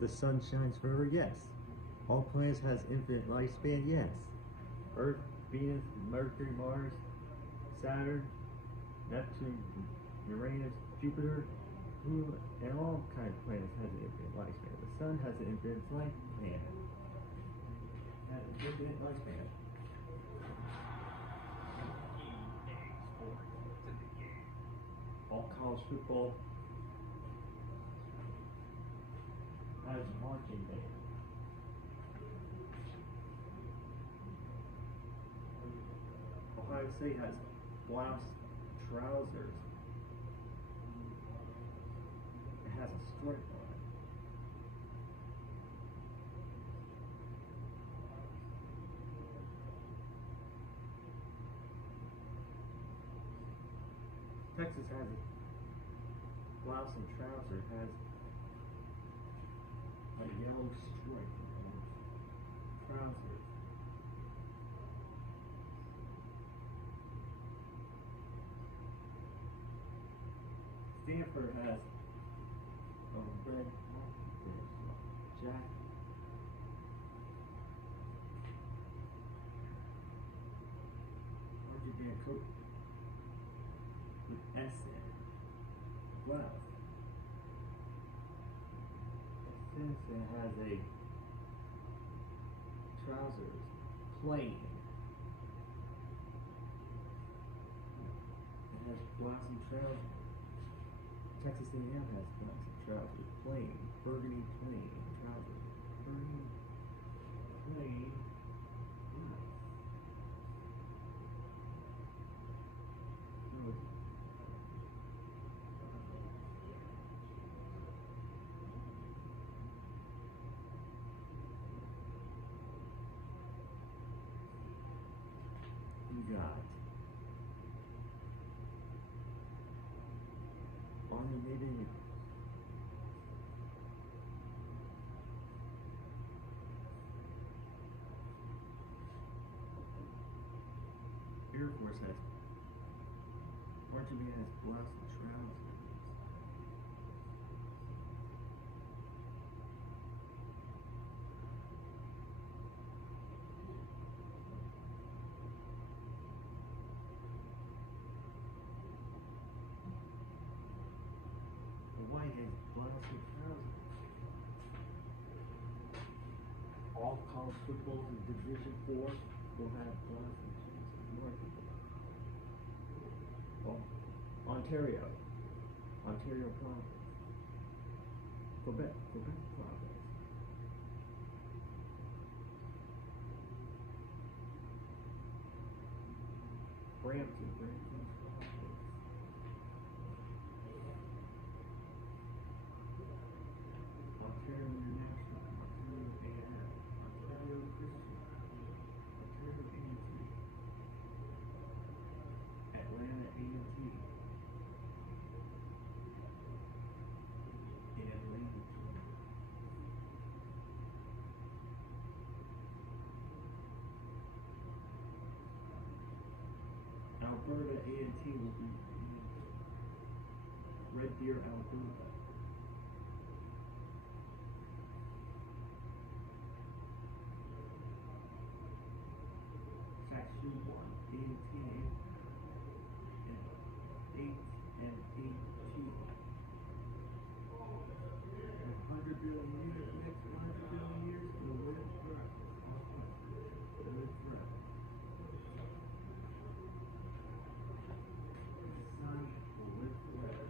The sun shines forever? Yes. All planets has infinite lifespan? Yes. Earth, Venus, Mercury, Mars, Saturn, Neptune, Uranus, Jupiter, Pluto, and all kinds of planets has an infinite lifespan. The sun has an infinite lifespan. Has an infinite lifespan. All college football has marching band. Ohio State has blouse, trousers. It has a stripe on it. Texas has a blouse and trouser, has a yellow stripe on it. Trousers. Stanford has a red jacket. Virginia coat with S in it. Blouse. Simpson has a trousers, plain. It has blouse and trousers. Texas A&M has blouse and trousers, plain, burgundy plain trousers, burgundy plain blouse. No. You got Army, Navy, Air Force has Marching Band has blouse and trousers. Hawaii has blouse and trousers. All college footballs in Division 4 will have blouse and trousers. Ontario province. Quebec province. Brampton province. Ontario International, Ontario A&M, Ontario Christian, Ontario A&T, Atlanta A&T, Alberta A&T will be Red Deer, Alberta. Saskatchewan A&T and 100 billion years, next 100 billion years, we'll live forever. We'll live forever. The sun will live forever.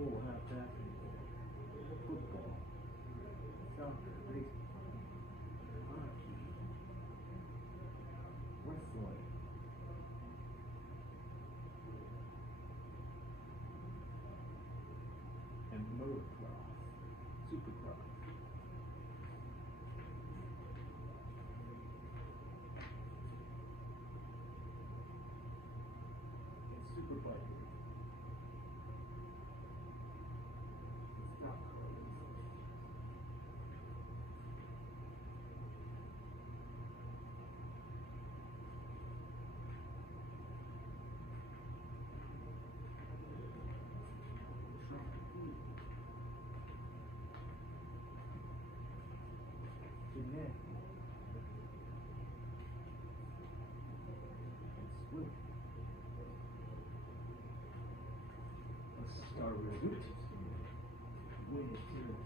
We'll have basketball, football, soccer, baseball, hockey, wrestling, and motocross, supercross. And superbike. It's not crazy. Gymnastics. And swimming. Let's start with roots. Wind tennis.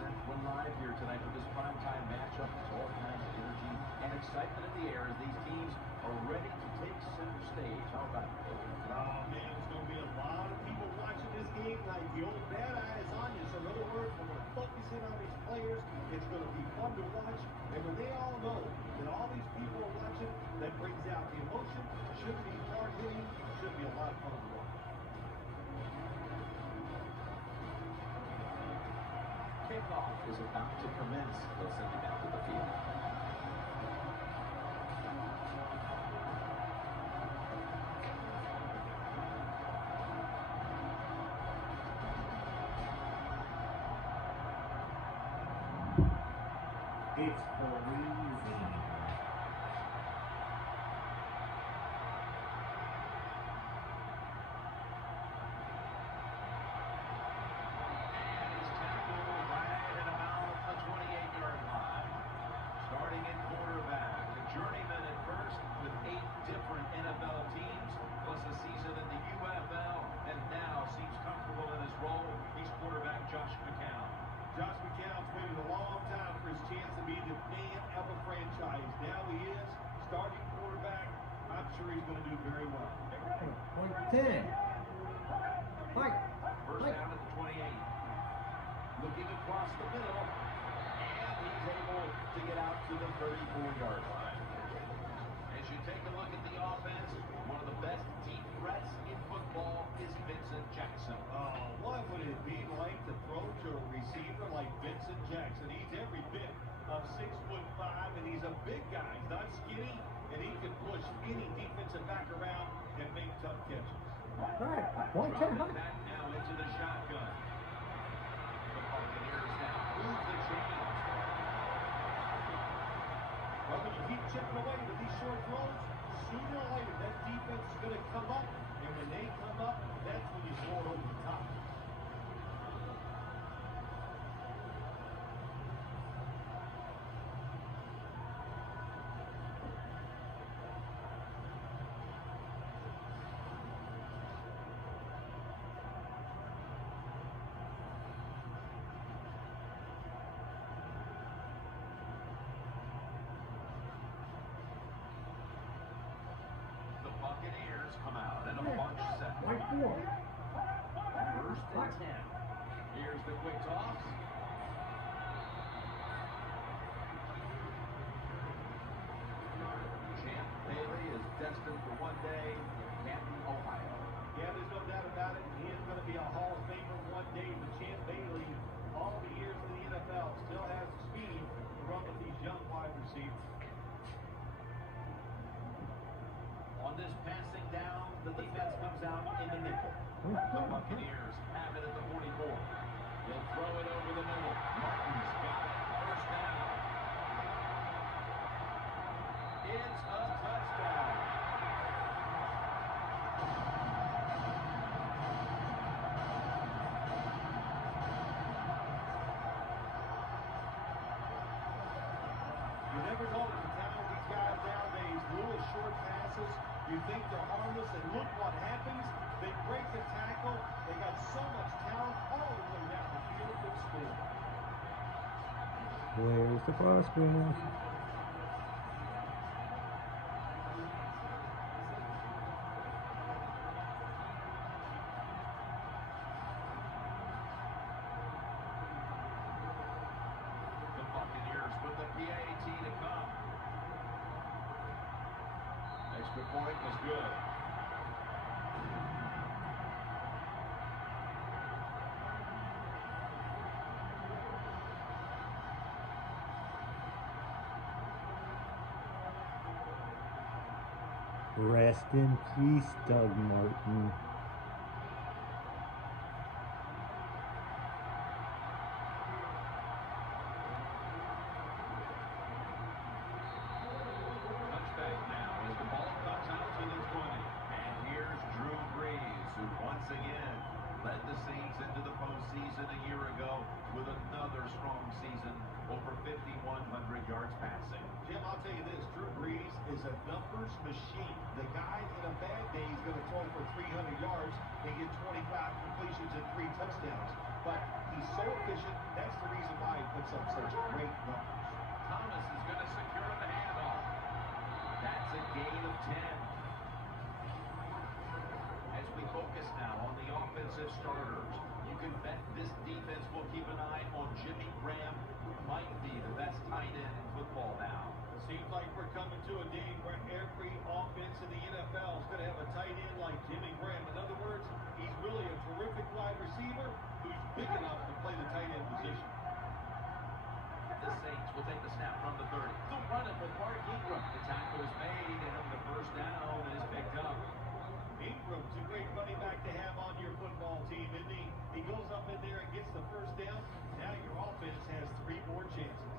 We're live here tonight for this primetime matchup. There's all kinds of energy and excitement in the air as these teams are ready to take center stage. How about it? Oh, man, there's going to be a lot of people watching this game like the old bad eye is on you. So in other words, we're going to focus in on these players. It's going to be fun to watch. And when they all know that all these people are watching, that brings out the emotion. Should be hard-hitting. Should be a lot of fun to watch. Kickoff is about to commence. They'll send it out to the field. It's freezing. Josh McCown's waited a long time for his chance to be the man of a franchise. Now he is starting quarterback. I'm sure he's going to do very well. Point 10. Fight. First down at the 28. Looking across the middle. And he's able to get out to the 34-yard line. As you take a look at the offense, one of the best deep threats in football is Vincent Jackson. Oh, what would it be like to throw to a receiver like Vincent Jackson? He's every bit of 6'5", and he's a big guy. He's not skinny, and he can push any defensive back around and make tough catches. All right. Point 10. Back now into the shotgun. The Buccaneers now move the chains. Well, when you keep chipping away with these short throws, sooner or later that defense is going to come up, and when they come up, that's when you throw it over the top. Buccaneers come out in a bunch set. White 4. First and 10. Here's the quick toss. Champ Bailey is destined for one day in Canton, Ohio. Yeah, there's no doubt about it. He is going to be a Hall of Famer one day. But Champ Bailey, all the years in the NFL, defense comes out in the nickel. The Buccaneers have it at the 44. They'll throw it over the middle. Martin's got it. First down. It's a touchdown. You never know the talent of these guys nowadays. Little short passes. You think they're harmless, and look what happens. They break the tackle. They got so much talent all the way down the field to score. Where's the prospect? The Buccaneers with the PAT to come. Extra point was good. Rest in peace, Doug Martin. Touchback now as the ball comes out to the 20. And here's Drew Brees, who once again led the Saints into the postseason a year ago with another strong season, over 5,100 yards passing. Jim, I'll tell you this, Drew Brees is a numbers machine. The guy in a bad day is going to throw for 300 yards and get 25 completions and 3 touchdowns. But he's so efficient, that's the reason why he puts up such great numbers. Thomas is going to secure the handoff. That's a gain of 10. As we focus now on the offensive starters, you can bet this defense will keep an eye on Jimmy Graham, who might be the best tight end in football now. Seems like we're coming to a day where every offense in the NFL is going to have a tight end like Jimmy Graham. In other words, he's really a terrific wide receiver who's big enough to play the tight end position. The Saints will take the snap from the 30. They'll run it with Mark Ingram. The tackle is made, and the first down is picked up. Ingram's a great running back to have on your football team, isn't he? He goes up in there and gets the first down. Now your offense has 3 more chances.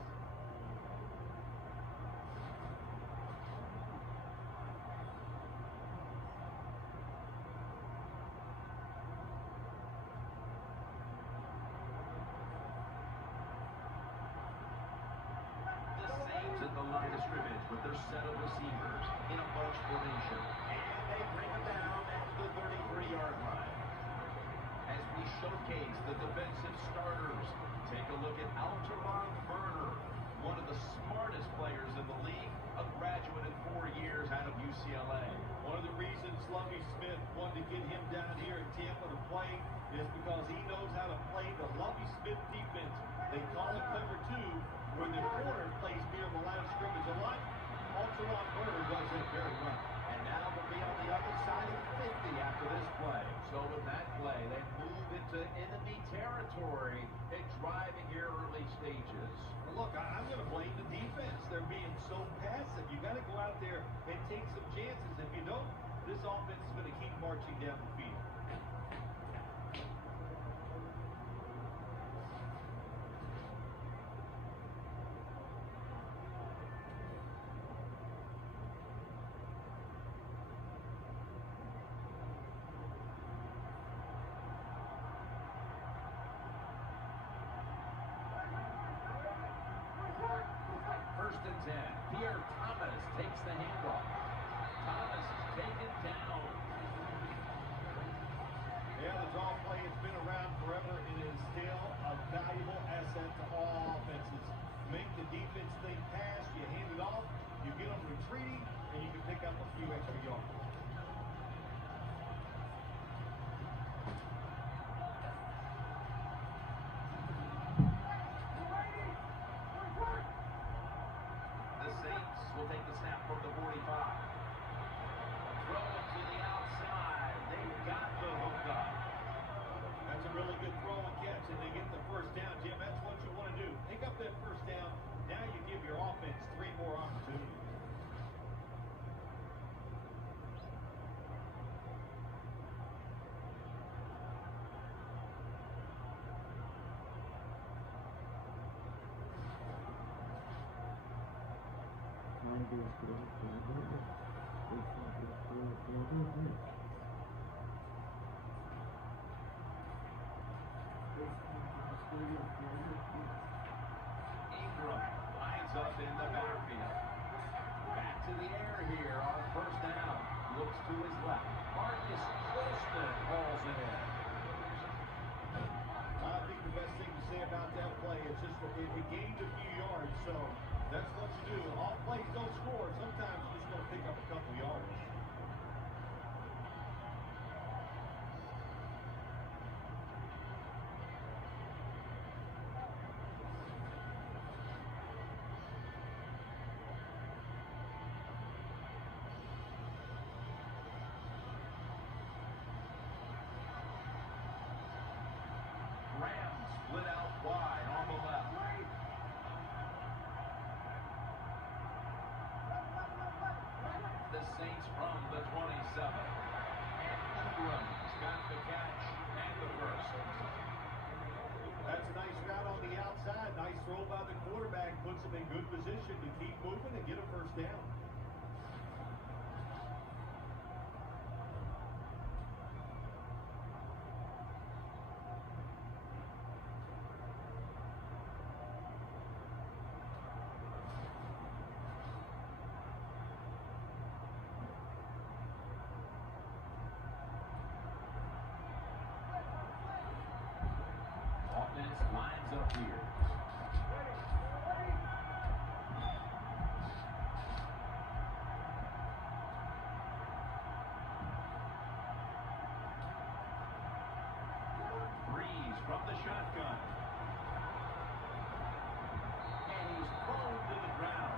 At the line of scrimmage with their set of receivers in a bunch formation. And they bring them down at the 33-yard line. As we showcase the defensive start Ingram lines up in the backfield. Back to the air here on first down. Looks to his left. Marcus Wilson hauls it in. I think the best thing to say about that play is just it gained a few yards, so that's what you do. All plays don't score. Sometimes you're just going to pick up a couple yards. Rams split out wide on the left. The Saints from the 27. And Ingram's got the catch and the first. That's a nice route on the outside. Nice throw by the quarterback. Puts him in good position to keep moving and get a first down. Offense lines up here. Breeze from the shotgun. And he's thrown to the ground.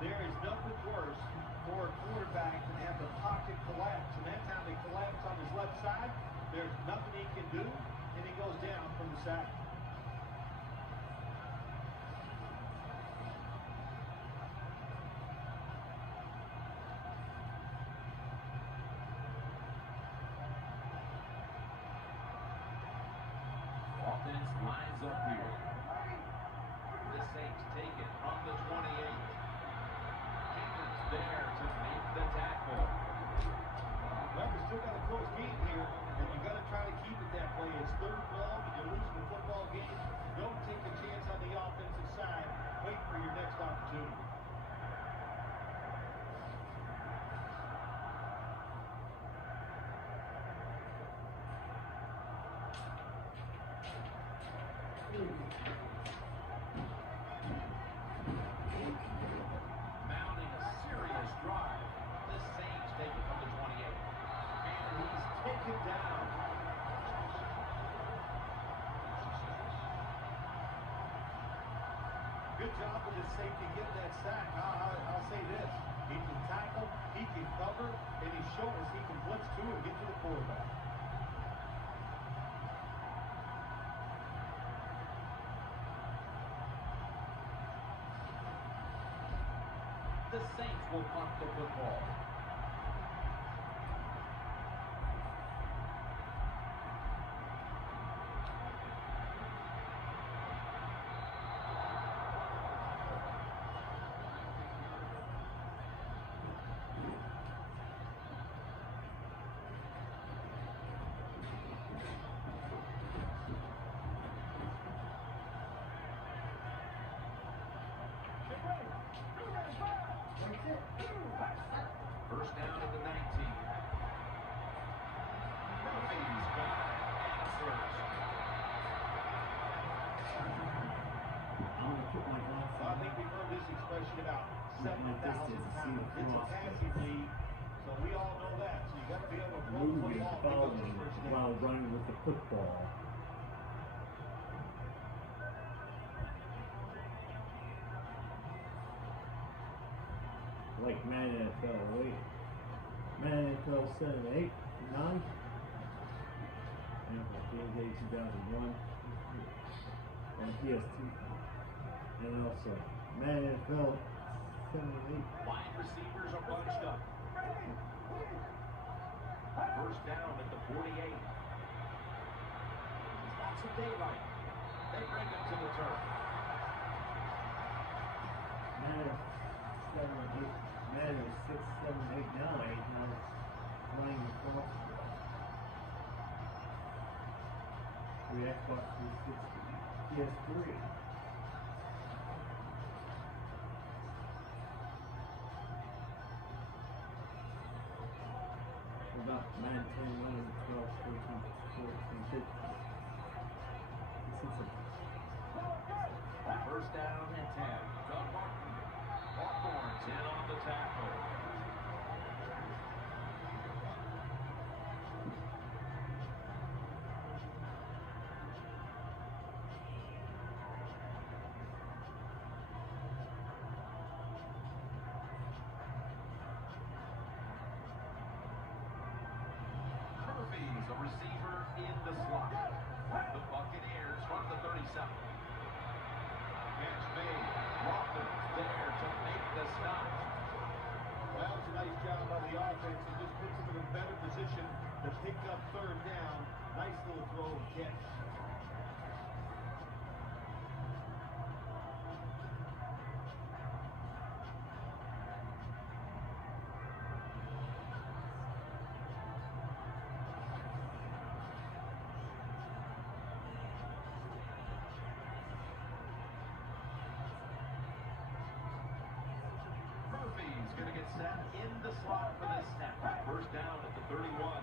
There is nothing worse for a quarterback than have the pocket collapse. And that time they collapse on his left side, there's nothing he can do, and he goes down from the sack. Offense lines up here. The Saints take it from the 28. Jenkins there to make the tackle. Well, we still got a close game here, and you got to try to keep it that way. It's 3rd and long, and you're losing the football game. Don't take a chance on the offensive side. Wait for your next opportunity. Mounting a serious drive. The Saints take it from the 28. And he's taken down. Good job with his safety getting that sack. I'll say this. He can tackle, he can cover, and he's shown us he can blitz too and get to the quarterback. The Saints will punt the football. First down at the 19. Murphy's got it and a first. I think we've heard this expression about 7,000 times. It's a passing league, so we all know that. So you got to be able to throw the Moving, football and pick up following the first down. while running with the football. Like Madden NFL, right? Madden NFL 7, 8, 9. And Game Day 2001. On PS2. And also Madden NFL 7, 8. Wide receivers are bunched up. First down at the 48. He's got some daylight. They bring him to the turf. Matter 7, 8, matter 6, 7, 8, 9. Now playing across the Xbox 360, PS3. About 9, 10, 11, 12, 13, 14, 15. First down and 10. Doug Martin. Hawthorne's in on the tackle. Murphy's a receiver in the slot. The Buccaneers from the 37. Catch made. Rothman's there to make the stop. Well, it's a nice job by the offense. It just puts them in a better position to pick up third down. Nice little throw and catch. Murphy's going to get set in the slot for this snap. First down at the 31.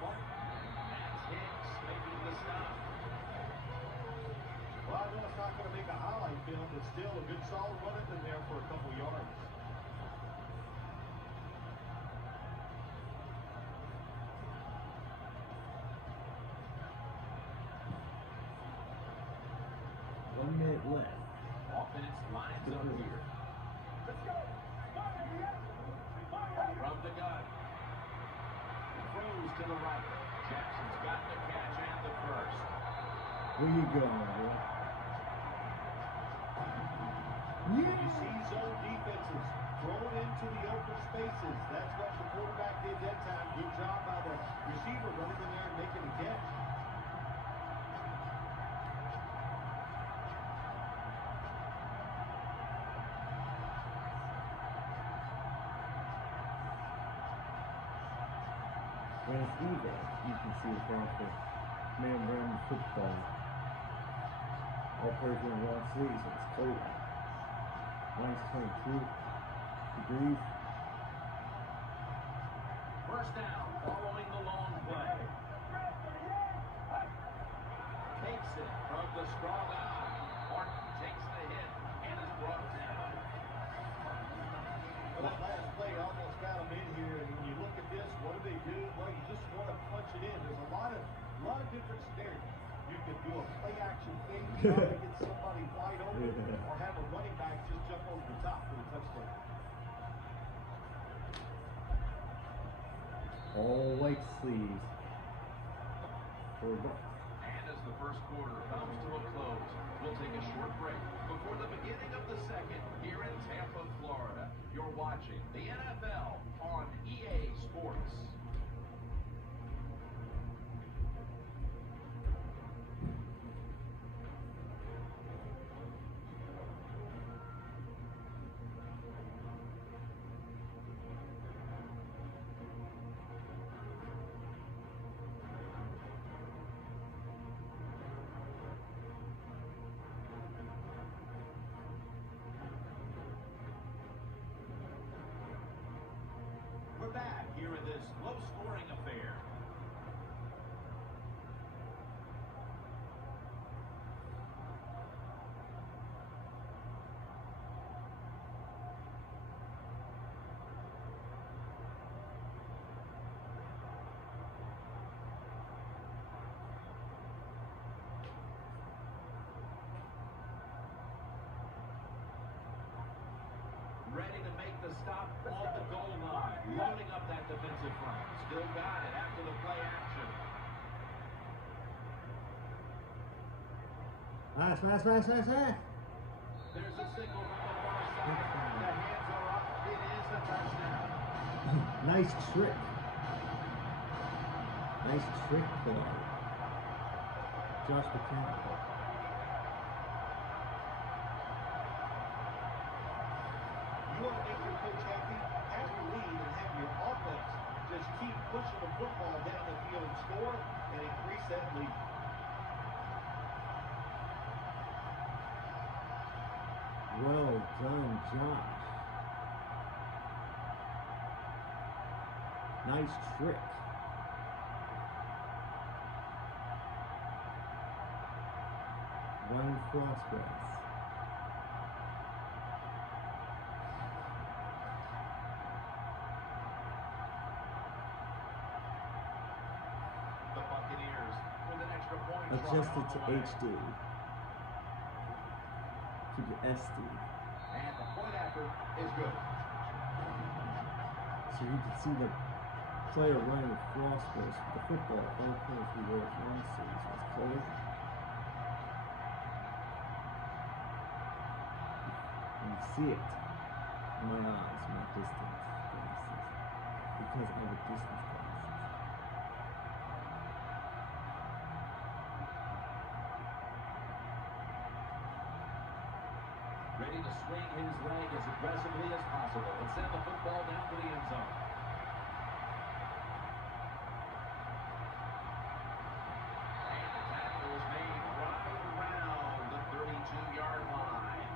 That's Hicks making the stop. Well, I know it's not going to make a highlight film, but still a good solid run in there for a couple yards. One minute left. Offense lines up here. From the gun. Throws to the right. Jackson's got the catch and the first. Where you going, bro? You see zone defenses throwing into the open spaces. That's what the quarterback did that time. Good job by the receiver running in there and making a catch. When it's even, you can see across the man running football. All players wearing long sleeves, and it's cold out. Minus 22 degrees. First down following the long play. Takes it from the strong eye. Martin takes the hit and is brought down. Well, that last play almost got them in here, and when you look at this, what do? Well, you just want to punch it in. There's a lot of different scenarios. You could do a play action thing, try to get somebody wide open, or have a running back just jump over the top for the touchdown. All white sleeves. For And as the first quarter comes to a close, we'll take a short break before the beginning of the second here in Tampa, Florida. You're watching the NFL on EA Sports. We're back here in this low-scoring affair. Ready to make the stop on the goal line. Loading up that defensive front. Still got it after the play action. Pass. There's a signal from the far side. The hands are up. It is a touchdown. Nice trick. Nice trick play. Josh Buchanan. done, Josh. Nice trick. Ryan Crossgrass. The Buccaneers with an extra point. Adjusted to HD. Keep it SD. And the point after is good. So you can see the player running crossways with the football. All points we were at one series was clear. You see it in my eyes, my distance glasses. Because I have a distance glasses. Ready to swing his leg as aggressively as possible and send the football down to the end zone. And the tackle is made right around the 32-yard line.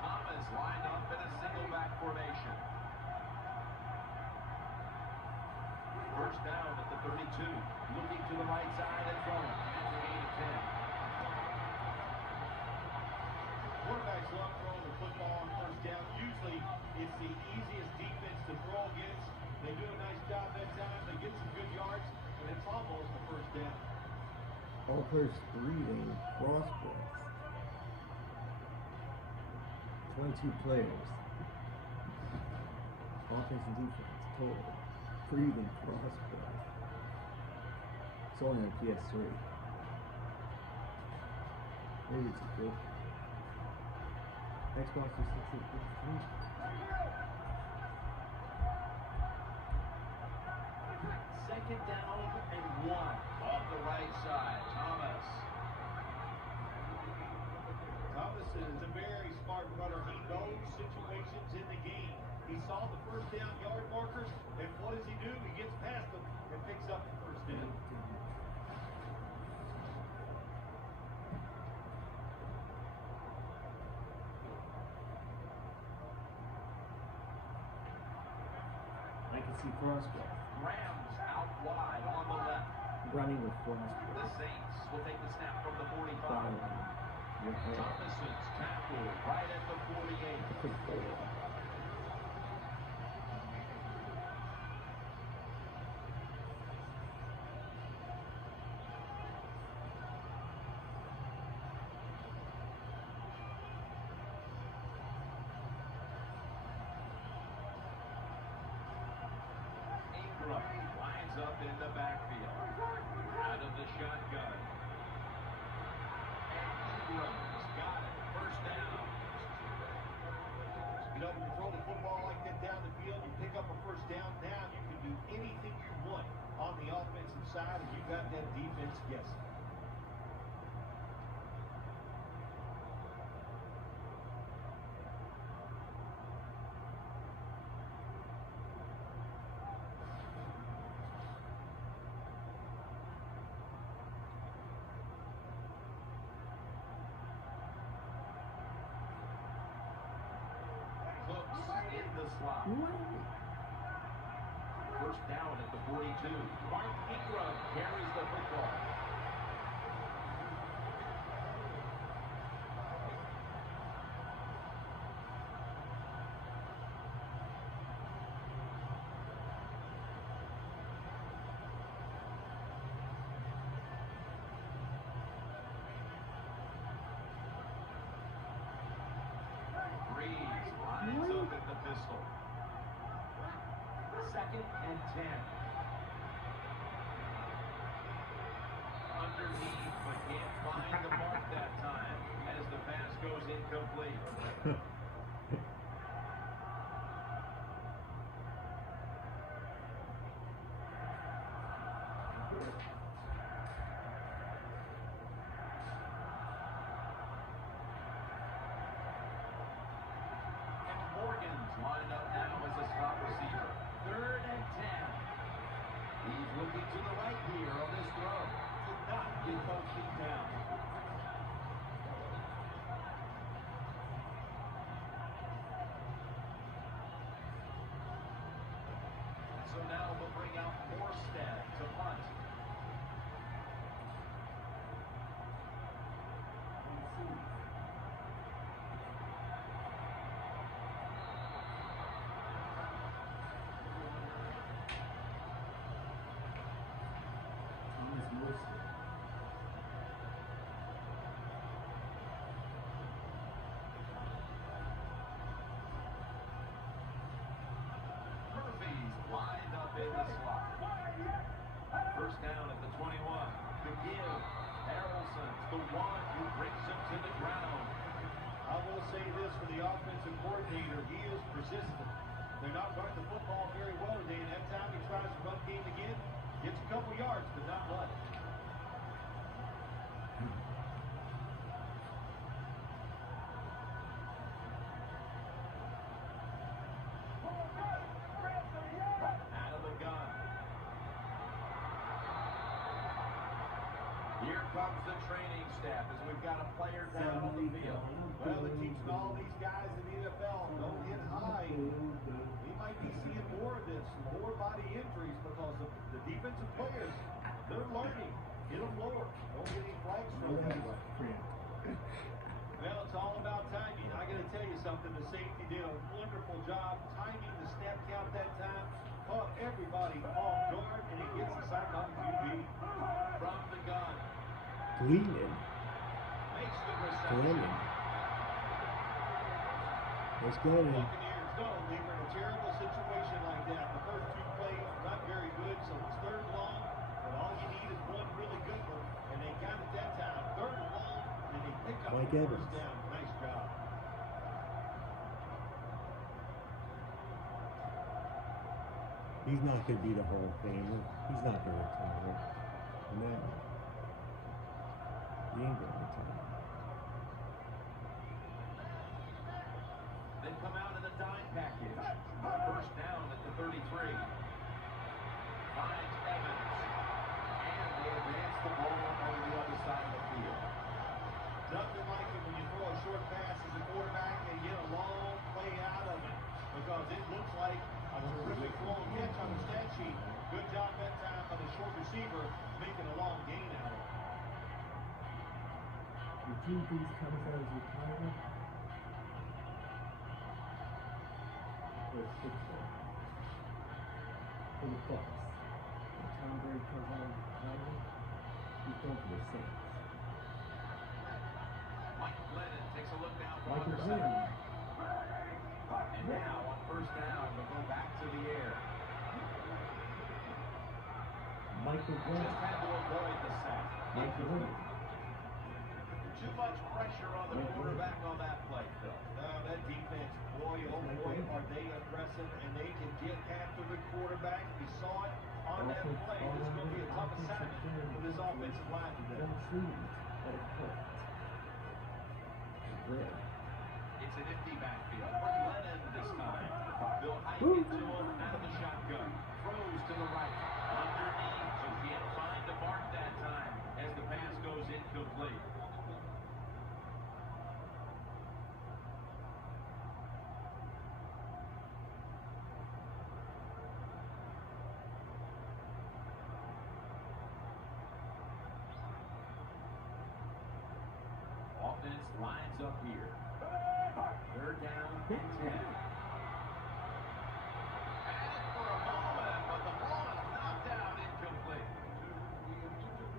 Thomas lined up in a single back formation. First down at the 32. Looking to the right side and throwing. At the gain of 10. Quarterbacks love throwing the football on first down. Usually, it's the easiest defense to throw against. They do a nice job that time. They get some good yards, and it's almost a first down. All players breathing crossways. 22 players. Offense and defense total. Breathing crossplay. It's only on PS3. Maybe it's a good Xbox 360. Second down and 1 off the right side. Thomas. Thomas is a very smart runner. He knows situations in the game. He saw the first down yard markers, and what does he do? He gets past them and picks up the first down. I can see crossplay. Rams out wide on the left. Running with crossplay. The Saints will take the snap from the 45. Following. Thomason's tackle right at the 48. Lines up in the backfield. Out of the shotgun. And Ingram's got it. First down. You know, when you throw the football like that down the field, you pick up a first down. Now you can do anything you want on the offensive side, and you got that defense guessing. In the slot. First down at the 42. Mark Ingram carries the football. Breeze lines up in the pistol. Second and 10. Underneath, but can't find the mark that time as the pass goes incomplete. And Morgan's lined up now as a slot receiver. Third and Looking to the right here on this throw. Did not get both feet down. So now we'll bring out Morstead to punt. Murphy's lined up in the slot. First down at the 21. To give. Harrelson's the one who brings him to the ground. I will say this for the offensive coordinator, he is persistent. They're not running the football very well today, and that time he tries to run game again, gets a couple yards, but not much. Out of the gun. Here comes the training staff as we've got a player down on the field. Well, they're teaching all these guys in the NFL, don't hit high. We might be seeing more of this, more body injuries, because the defensive players, they're learning. Hit them lower. Don't get any flags thrown that way. Well, it's all about timing. I got to tell you something. The safety did a wonderful job timing the snap count that time. Caught everybody off guard, and it gets the sack on QB. From the gun. Gleeman. Makes the reception. Gleeman. Let's go, man. Buccaneers don't. They were in a terrible situation like that. The first two plays not very good, so it's third and long. But all you need is one really good one, and they got it that time. Third and long, and they pick up Mike the Evans. first down. Nice job. He's not going to be the Hall of Famer. He's not going to retire. No. He ain't going to retire. They come out in the dime package. First down at the 33. Finds Evans. And they advance the ball over the other side of the field. Nothing like it when you throw a short pass as a quarterback and get a long play out of it, because it looks like a terrific long catch on the stat sheet. Good job that time by the short receiver making a long gain out of it. Would you please come out as retirement? Or football? For the Bucks. When Tom Brady comes out as retirement, he's going for the Saints. Mike Lennon takes a look now from Michael under center. Glennon. And now on first down, they'll go back to the air. Michael Just Glennon. had to avoid the sack. Michael Glennon. Too much pressure on the quarterback on that play, Phil. That defense, boy, oh boy, are they aggressive, and they can get after the quarterback. We saw it on that play. It's going to be a tough assignment for this offensive line today. It's an empty backfield for Lennon this time. They'll hike it to him out of the shotgun. Throws to the right. Underneath, so can't find the mark that time as the pass goes incomplete. Offense lines up here. Third down and 10. Had it for a moment, but the ball is knocked out incomplete.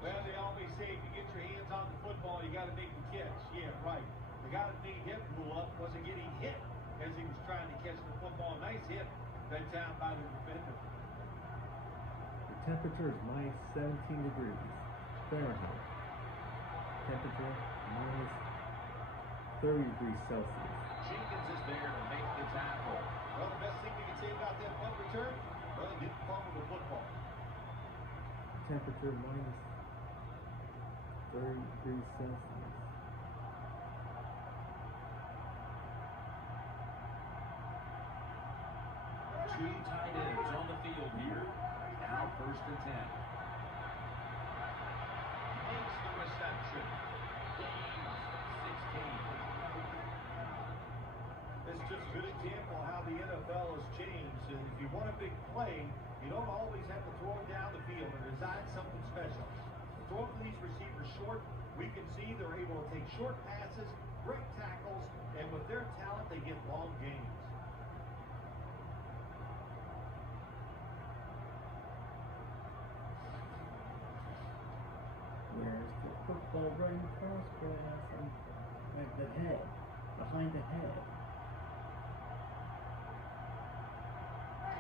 Well, they always say if you get your hands on the football, you got to make the catch. Yeah, right. The guy that made him blew up wasn't getting hit as he was trying to catch the football. Nice hit that time by the defender. The temperature is minus 17 degrees Fahrenheit. Temperature minus 30 degrees Celsius. Jenkins is there to make the tackle. Well, the best thing we can say about that punt return, well, he didn't fumble the football. Temperature minus 30 degrees Celsius. Two tight ends on the field here. Now first and 10. Makes the reception. Gain 16. It's just a good example of how the NFL has changed. And if you want a big play, you don't always have to throw it down the field or design something special. Throw it to these receivers short. We can see they're able to take short passes, great tackles, and with their talent, they get long gains. Where's the football running cross pass and like the head, behind the head?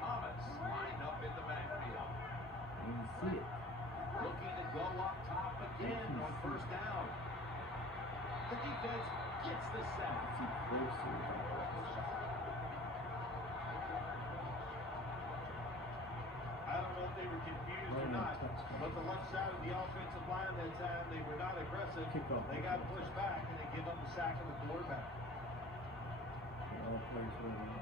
Thomas lined up in the backfield. You can see it. Looking to go up top again on first down. The defense gets the sack. See closer. I don't know if they were confused or not, but the left side of the offensive line that time, they were not aggressive. They got pushed back, and they give up the sack of the quarterback. All plays well.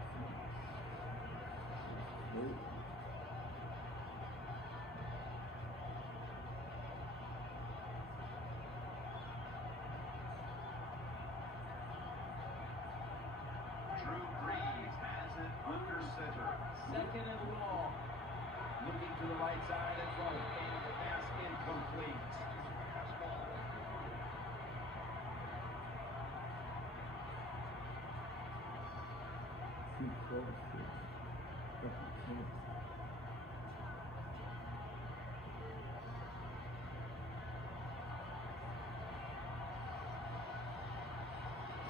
Drew Brees has it under center. Second and long. Looking to the right side and throw. And the pass incomplete. Too close.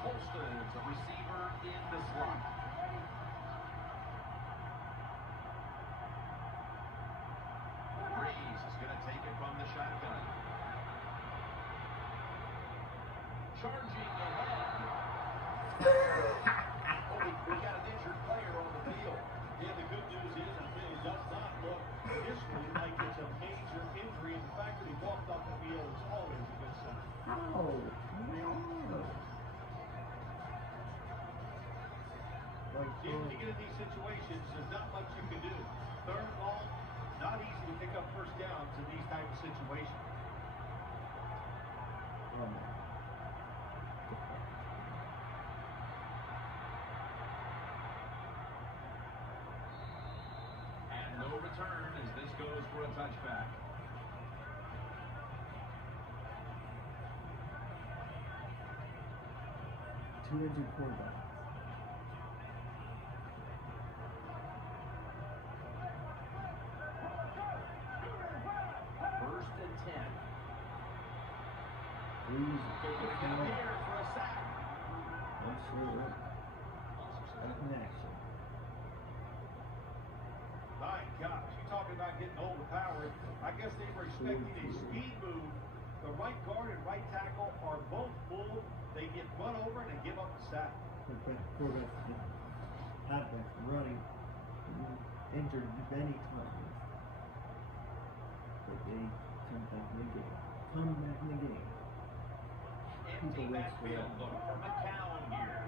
Holston's a receiver in the slot. Brees is going to take it from the shotgun. Charging ahead. Oh, we got an injured player on the field. Yeah, the good news is it does not look initially like it's a major injury. And the fact that he walked off the field is always a good sign. Ow! No! Like, When you get in these situations, there's not much you can do. Third and long, not easy to pick up first downs in these type of situations. And no return as this goes for a touchback. Two injured quarterbacks. First and 10. Brees They're going to get up here for a sack. I'm sure. Back in action. My gosh, you talking about getting overpowered. I guess they were expecting a speed move. The right guard and right tackle are both full. They get run over and they give up the sack. Quarterback, halfback, running, injured many times. But they come back in the game. Empty backfield look for McCown here.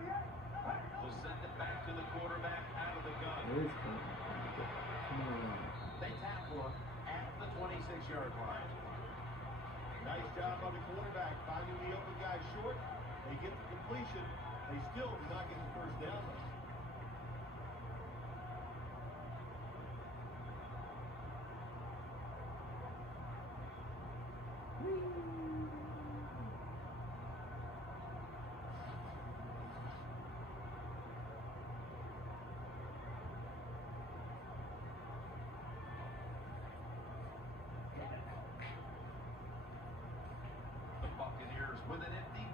Will send it back to the quarterback out of the gun. It is coming back in the game. Come on. They tackle him at the 26-yard line. Nice job on the quarterback, finding the open guy short. They get the completion. They still do not get the first down, though. The Buccaneers with an empty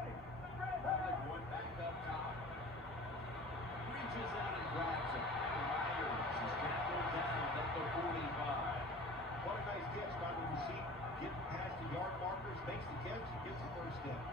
Going back up top. Reaches out and grabs it. Myers is tackled down at the 45. What a nice catch by the receiver. Getting past the yard markers, makes the catch, and gets the first down.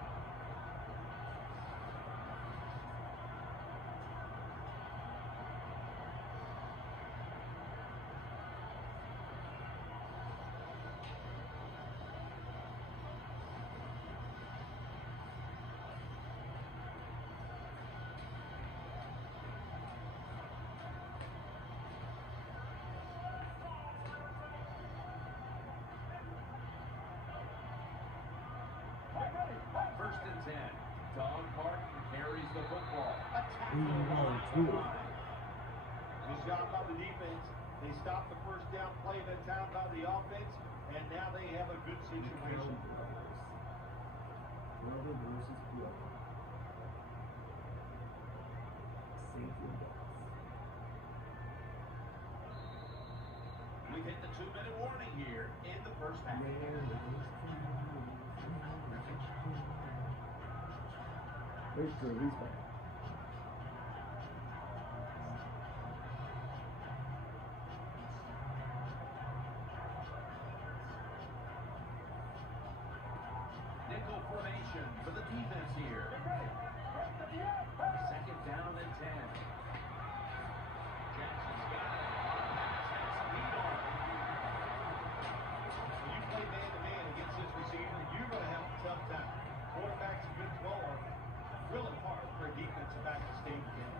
First and 10. Don Parton carries the football. A tackle Ooh, along two. the line. Good job by the defense. They stopped the first down play that time by the offense, and now they have a good situation. Brother versus brother. Safety bets. We've hit the 2-minute warning here in the first half. Where's Drew? He's back. Nickel formation for the defense here. Second down and 10. Jackson's got it. Has speed on it. When you play man-to-man against this receiver, you're going to have a tough time. Quarterback's a good thrower. Really hard for a defensive back to stay in the game.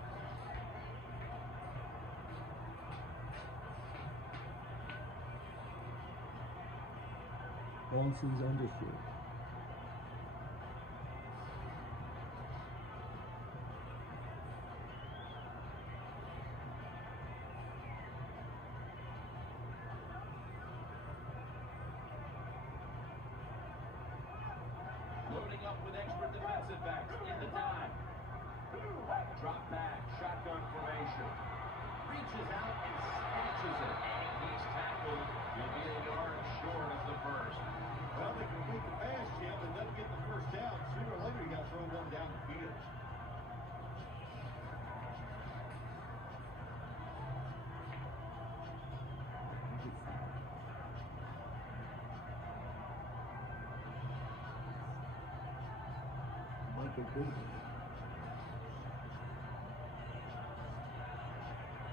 Bonson's undershirt. Loading up with extra defensive backs in the dime. Drop back, shotgun formation. Reaches out and snatches it. And he's tackled. He'll be a yard short of the first. Well, they complete the pass, Jim, and doesn't get the first down. Sooner or later, you got to throw one down the field. Michael Green.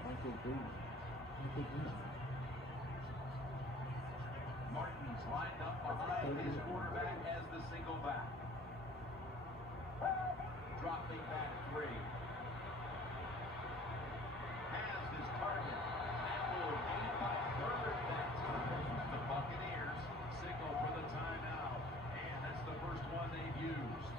Michael Green. Michael Green. Martin's lined up behind his quarterback as the single back. Dropping back 3. Has his target. That will gain by 3rd that time. The Buccaneers signal for the timeout. And that's the first one they've used.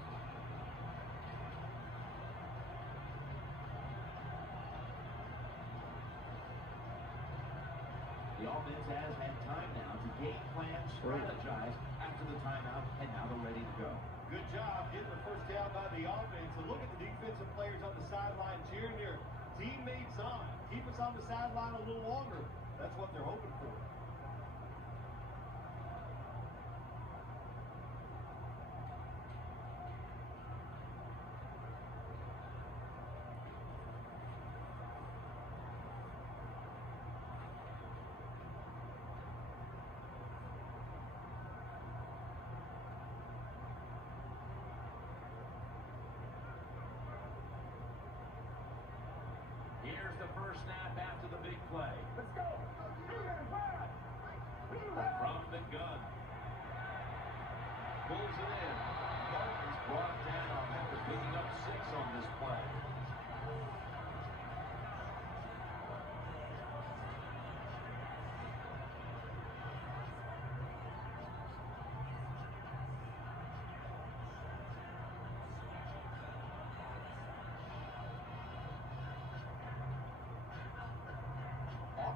The offense has had time now to game plan, strategize after the timeout, and now they're ready to go. Good job getting the first down by the offense. And look at the defensive players on the sideline cheering their teammates on. Keep us on the sideline a little longer. That's what they're hoping for. Here's the first snap after the big play. Let's go. From the gun. Pulls it in. Martin's brought down after picking up 6 on this play.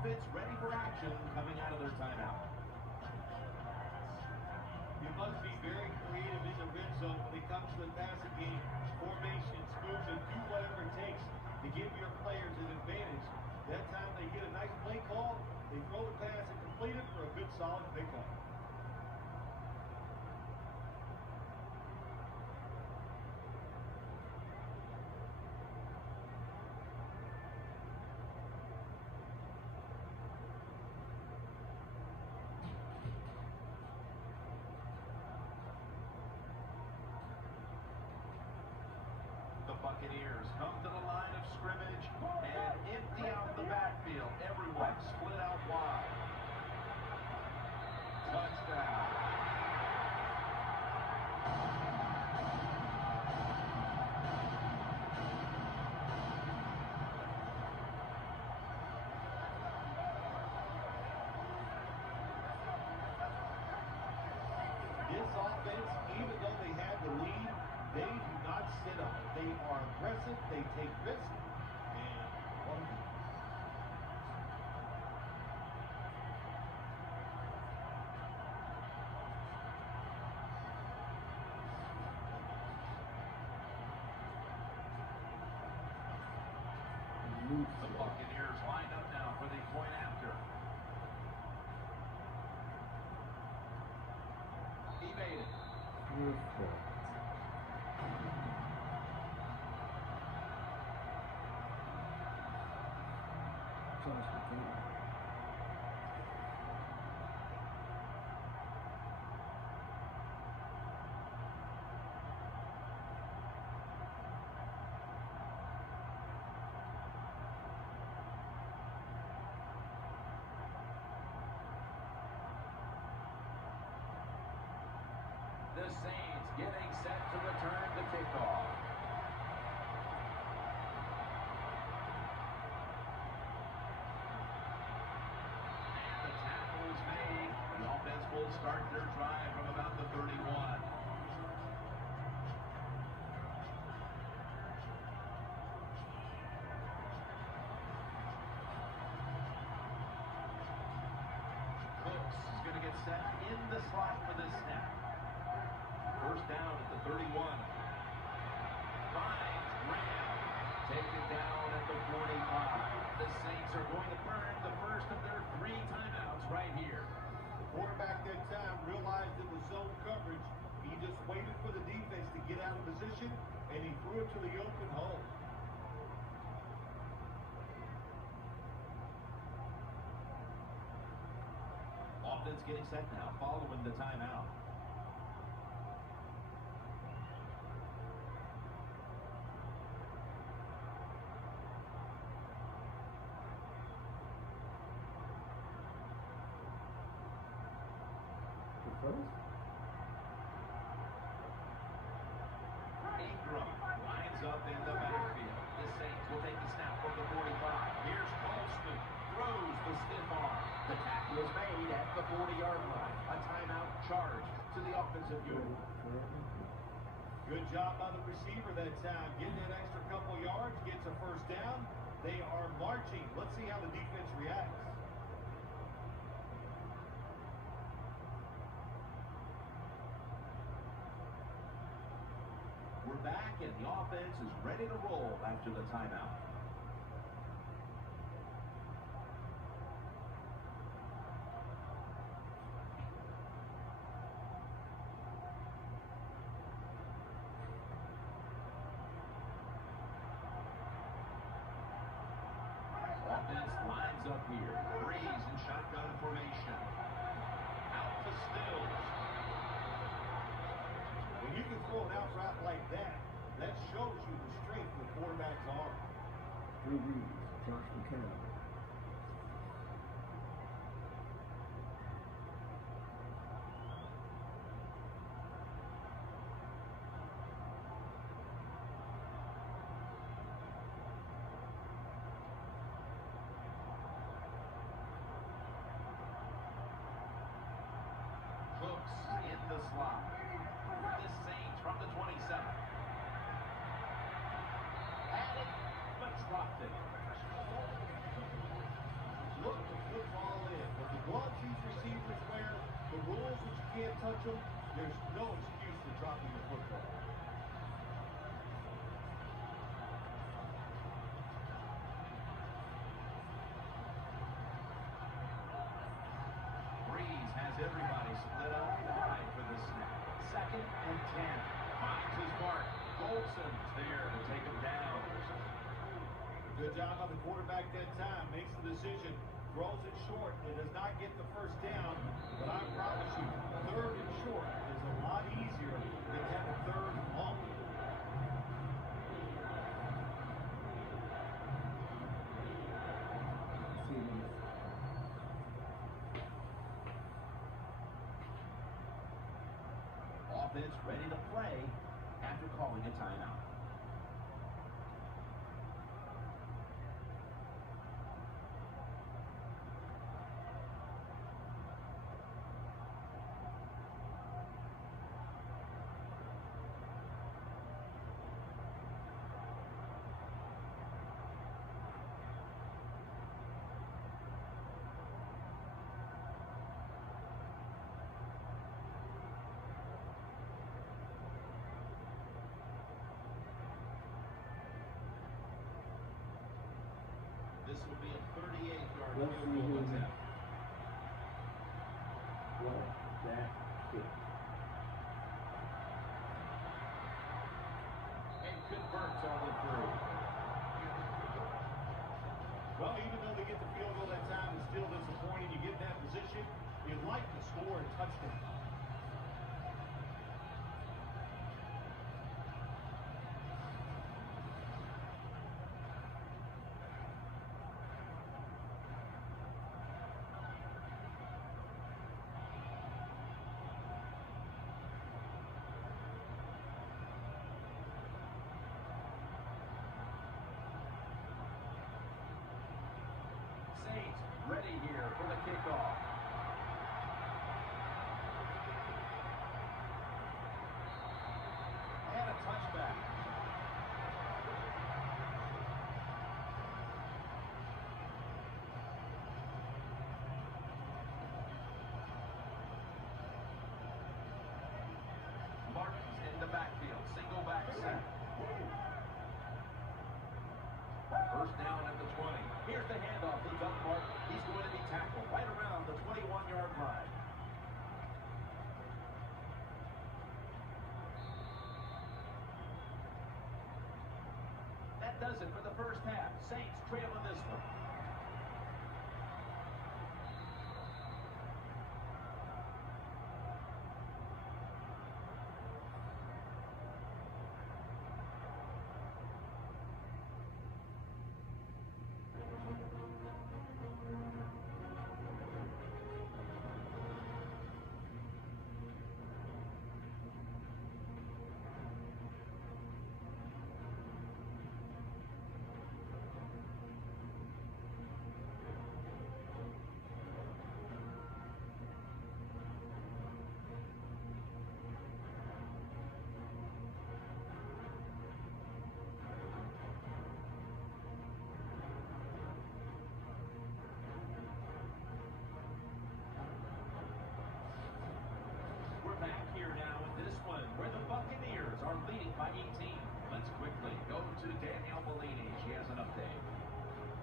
Offense ready for action coming out of their timeout. You must be very creative in the red zone when it comes to the passing game. Formations, movement, do whatever it takes to give your players an advantage. That time they get a nice play call, they throw the pass and complete it for a good solid pickup. Buccaneers come to the line of scrimmage and empty out the backfield. Everyone split out wide. Touchdown. This offense, even though they had the lead, they do not sit up. They are aggressive, they take risks, and what a beat. The Buccaneers lined up now for the point after. He made it. Perfect. Josh McCain. The Saints getting set to return the kickoff. And the tackle is made. The offense will start their drive from about the 31. Cooks is going to get set in the slot for this snap. First down at the 31. Finds Graham. Take it down at the 45. The Saints are going to burn the first of their 3 timeouts right here. The quarterback that time realized it was zone coverage. He just waited for the defense to get out of position, and he threw it to the open hole. Offense getting set now, following the timeout. Ingram lines up in the backfield. The Saints will take the snap from the 45. Here's Colston. Throws the stiff arm. The tackle is made at the 40-yard line. A timeout charge to the offensive unit. Good job by the receiver that time. Getting that extra couple yards, gets a first down. They are marching. Let's see how the defense reacts. We're back, and the offense is ready to roll after the timeout. Offense lines up here. Breeze in shotgun formation. Out to Stills. When you can throw an out route like that, that shows you the strength of the quarterback's arm. Drew Brees, Josh McCain. Cooks in the slot. The Saints from the 27. Had it, but dropped it. Look to football in. With the gloves these receivers wear, the rules that you can't touch them, there's no excuse for dropping the football. Breeze has everybody split up wide for the snap. 2nd and 10. Finds his mark. Golson's there to take him down. Good job by the quarterback that time. Makes the decision. Throws it short. It does not get the first down. But I promise you, 3rd and short is a lot easier than having 3rd and long. offense ready to play after calling a timeout. This will be a 38-yard Let's field see goal who attempt. what that kick. And converts on the through. Well, even though they get the field goal that time, it's still disappointing. You get in that position, you'd like to score a touchdown. Saints ready here for the kickoff. And a touchback. Martin's in the backfield. Single back set. First down at the 20. Here's the handoff to Doug Martin. He's going to be tackled right around the 21-yard line. That does it for the first half. Saints trailing this one. Back here now in this one, where the Buccaneers are leading by 18. Let's quickly go to Danielle Bellini. She has an update.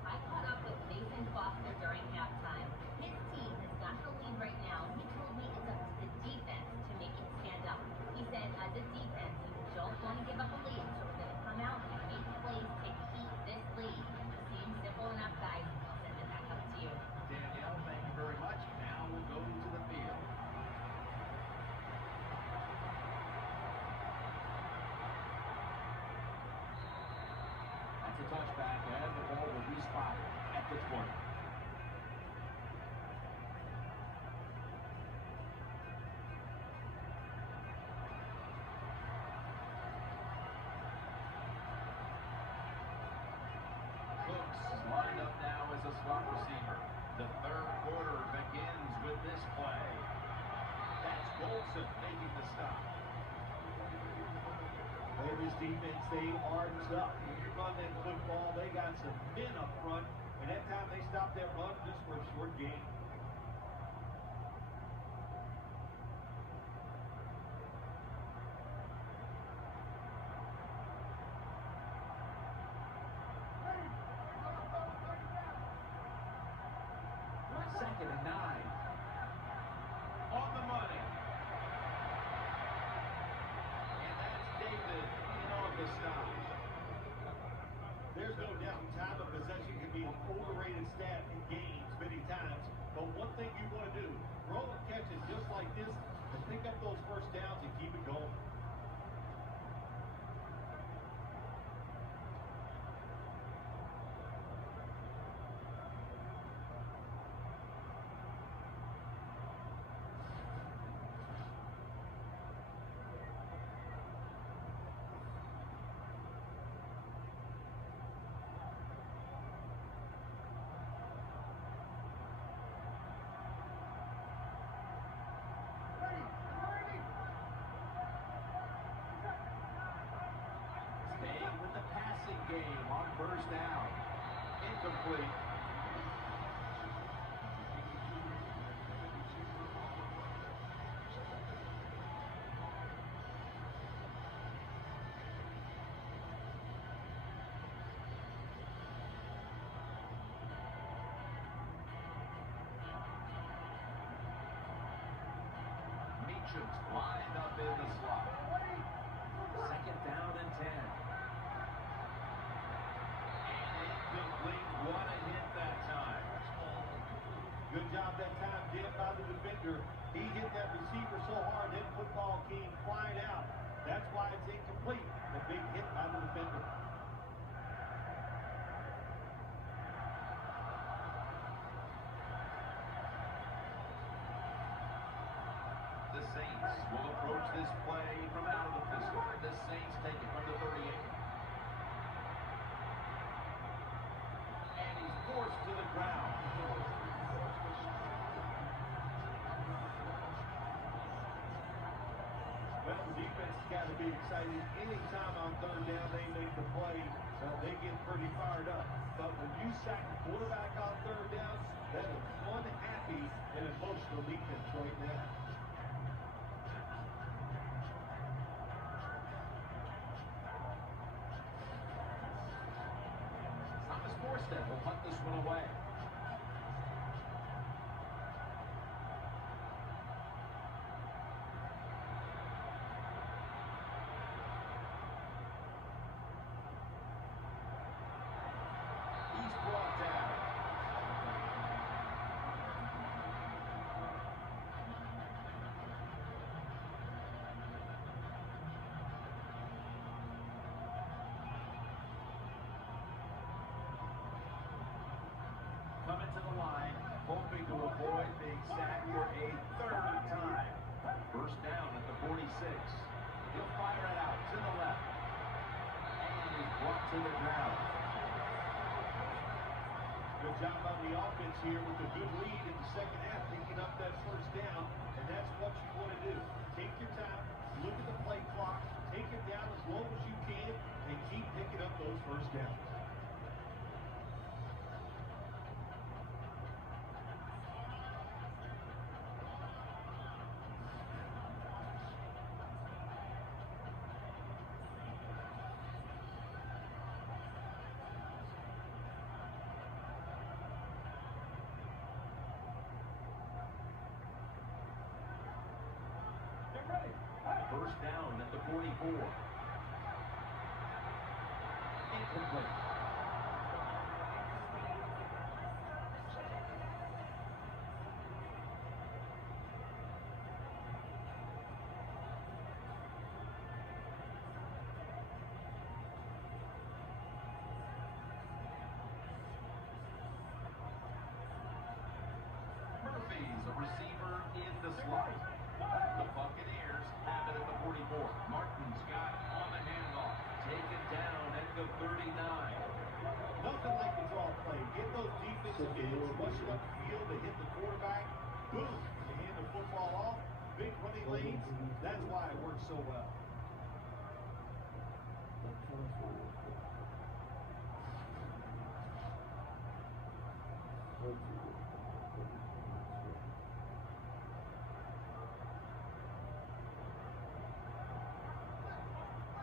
I caught up with Nathan Foster during halftime. His team has got the lead right now. He told me it's up to the defense to make it stand up. He said, as a defense, you don't want to give up a lead, so we're going to come out and make plays to keep this lead. Seems simple enough, guys. I'll send it back up to you. Danielle, thank you very much. Now we'll go to the field. That's a touchback, and the ball will be spotted at the 20. Cooks lined up now as a slot receiver. The third quarter begins with this play. That's Golson making the stop. And this defense stayed hardens up. When you run that football, they got some men up front, and that time they stopped that run just for a short game. Second and 9. On the money. And that's David in on the stop. There's no doubt time of possession can be an overrated stat in games many times, but one thing you want to do, throw and catches just like this and pick up those first downs and keep it going. First down. Incomplete. Lined up in the slot. Second down and 10. And incomplete. What a hit that time. Good job that time, Jim, by the defender. He hit that receiver so hard that football came flying out. That's why it's incomplete. A big hit by the defender. The Saints will approach this play from out of the pistol. The Saints take it from the 38. And he's forced to the ground. Well, the defense has got to be excited. Anytime on third down they make the play, they get pretty fired up. But when you sack the quarterback on third down, that is one happy and emotional defense right now. Will punt this one away. He's brought down. Coming to the line, hoping to avoid being sacked for a third time. First down at the 46. He'll fire it out to the left. And he's brought to the ground. Good job on the offense here with a good lead in the second half, picking up that first down, and that's what you want to do. Take your time, look at the play clock, take it down as low as you can, and keep picking up those first downs. First down at the 44. Incomplete. Murphy's a receiver in the slot. The Buccaneers have it at the 44. Martin's got it on the handoff. Taken down at the 39. Nothing like the draw play. Get those defensive ends rushing up the field to hit the quarterback. Boom! You hand the football off. Big running lanes. That's why it works so well.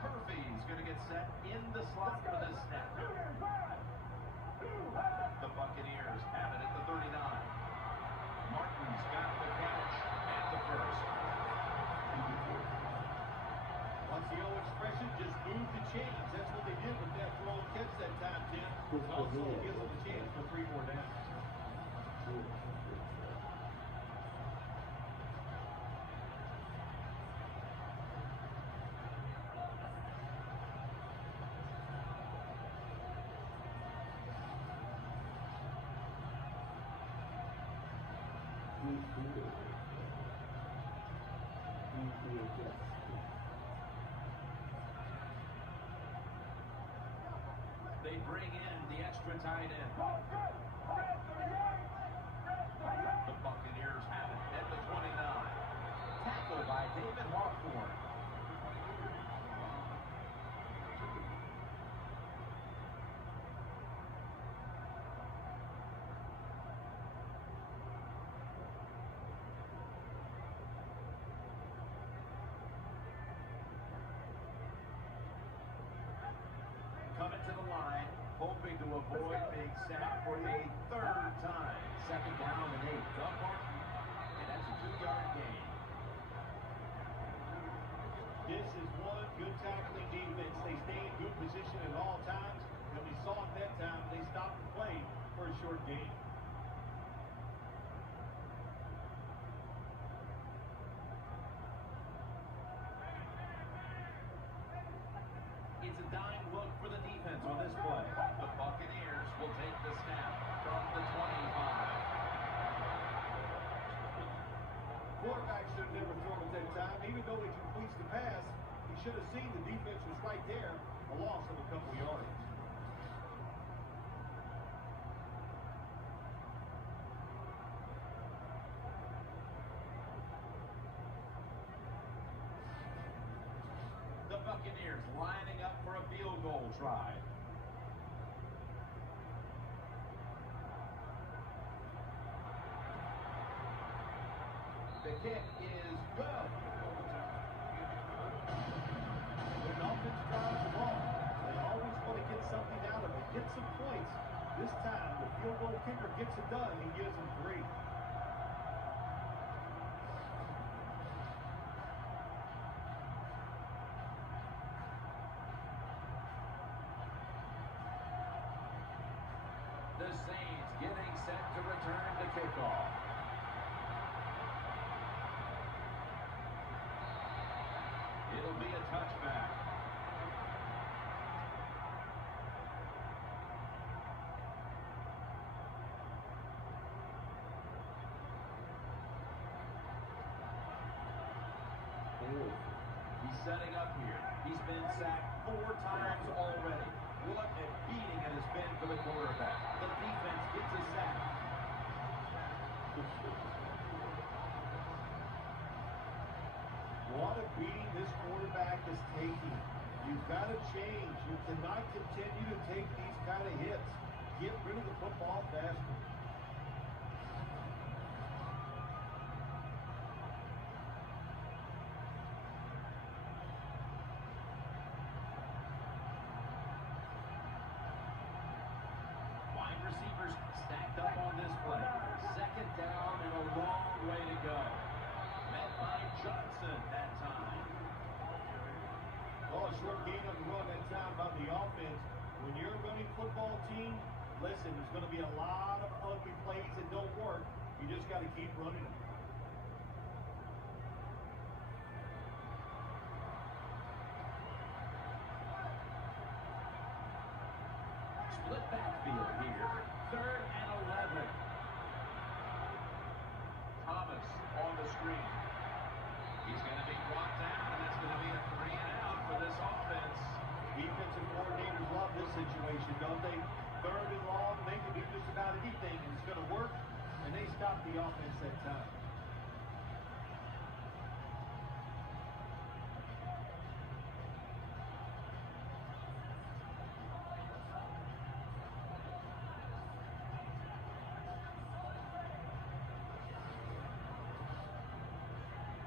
Murphy's going to get set in the slot for this snap. The Buccaneers have it at the 39. Martin's got the catch and the first. What's the old expression? Just move the chains. That's what they did with that throw and catch that time, Tim. Also gives them a chance for 3 more downs. They bring in the extra tight end. The Buccaneers have it at the 29. Tackled by David Hawthorne. to the line, hoping to avoid being sacked for a third time. Second down and 8. Doug Martin, and that's a 2-yard gain. This is one good tackling defense. They stay in good position at all times, and we saw it that time. They stopped the play for a short gain. It's a dying look for the defense on this play. The Buccaneers will take the snap from the 25. Quarterback should have never thrown it that time. Even though he completes the pass, he should have seen the defense was right there, a loss of a couple yards. The Buccaneers lining up for a field goal try. The kick is good. When an offense drives the ball, they always want to get something out of it, get some points. This time, the field goal kicker gets it done. He gives them 3. The Saints getting set to return the kickoff. It'll be a touchback. He's setting up here. He's been sacked 4 times already. What a beating it has been for the quarterback. The defense gets a sack. What a beating this quarterback is taking. You've got to change. You cannot continue to take these kind of hits. Get rid of the football faster. Wide receivers stacked up on this play. Second down and a long way to go. Met by Johnson that time. Oh, a short gain on the run that time by the offense. When you're a running football team, listen, there's going to be a lot of ugly plays that don't work. You just got to keep running them. Split backfield here. 3rd and 11. Thomas on the screen. He's going to be brought down, and that's going to be a 3 and out for this offense. Defensive coordinators love this situation, don't they? 3rd and long, they can do just about anything, and it's going to work, and they stop the offense that time.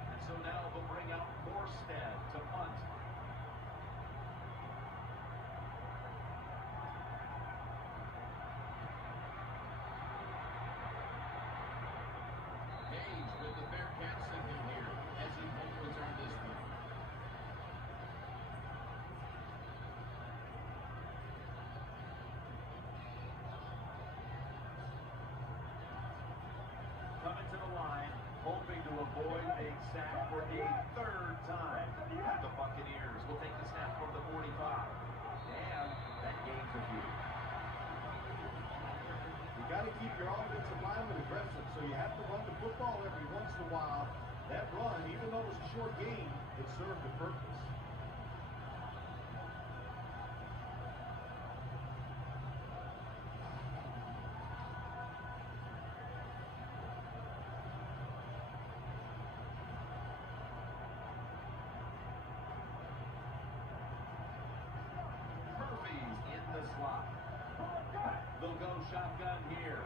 And so now they'll bring out Morstead to punt. Gage with the fair catch signal here as he won't return this one. Coming to the line, hoping to avoid being sacked for a 3rd time. The Buccaneers will take the snap from the 45. And that gains a few. You got to keep your offensive lineman aggressive, so you have to run the football every once in a while. That run, even though it was a short game, it served a purpose. Murphy's in the slot. They'll go shotgun here.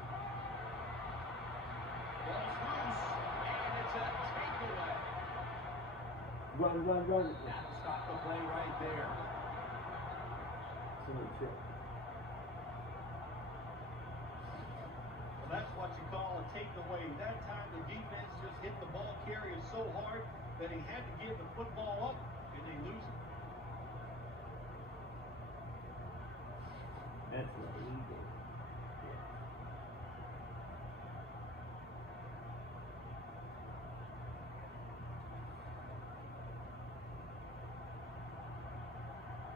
Ball's loose, and it's a takeaway. Run. That'll stop the play right there. So shit. Well, that's what you call a takeaway. That time the defense just hit the ball carrier so hard that he had to give the football up, and they lose it. That's what he did.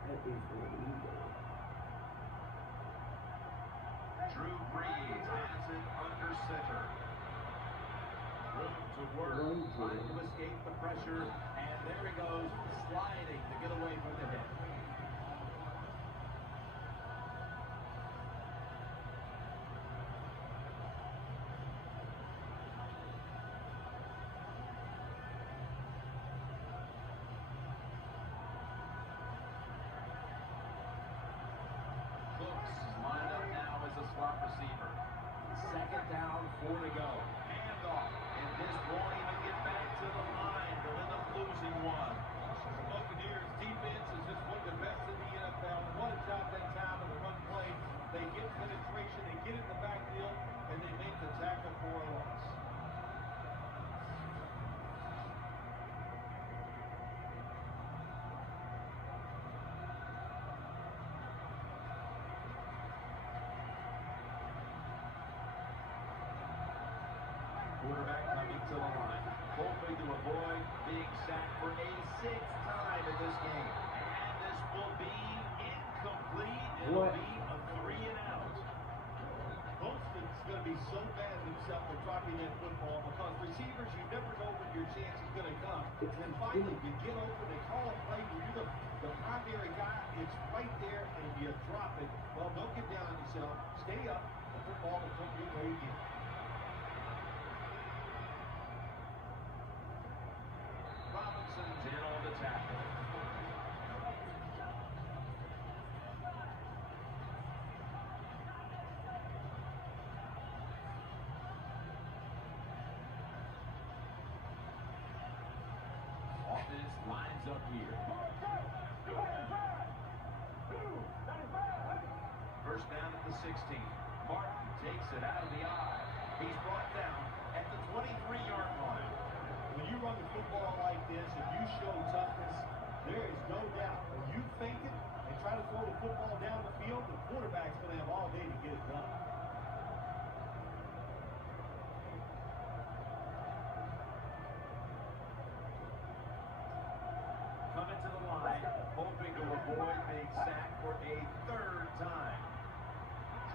That is what he did. Drew Brees has it under center. Room to work, trying to escape the pressure, and there he goes, sliding to get away from the hit. Lined up now as a slot receiver. Second down, 4 to go. Handoff, and this won't even get back to the line. They'll end up losing one. The Buccaneers defense is just one of the best in the NFL. What a job that time on the run play. They get penetration, they get in the backfield, and they make the tackle for a loss. Quarterback coming to the line, hoping to avoid being sacked for a 6th time in this game. And this will be incomplete. It'll be a 3 and out. Holston's going to be so bad himself for dropping that football because receivers, you never know when your chance is going to come. And finally, you get open, they call a play, you're the primary guy, it's right there, and you drop it. Well, don't get down on yourself. Stay up. The football will come your way again. Robinson's in on the tackle. Offense lines up here. First down at the 16. Martin takes it out of the eye. He's brought down at the 23-yard line. When you run the football like this and you show toughness, there is no doubt. When you fake it and try to throw the football down the field, the quarterback's going to have all day to get it done. Coming to the line, hoping to avoid being sacked for a 3rd time.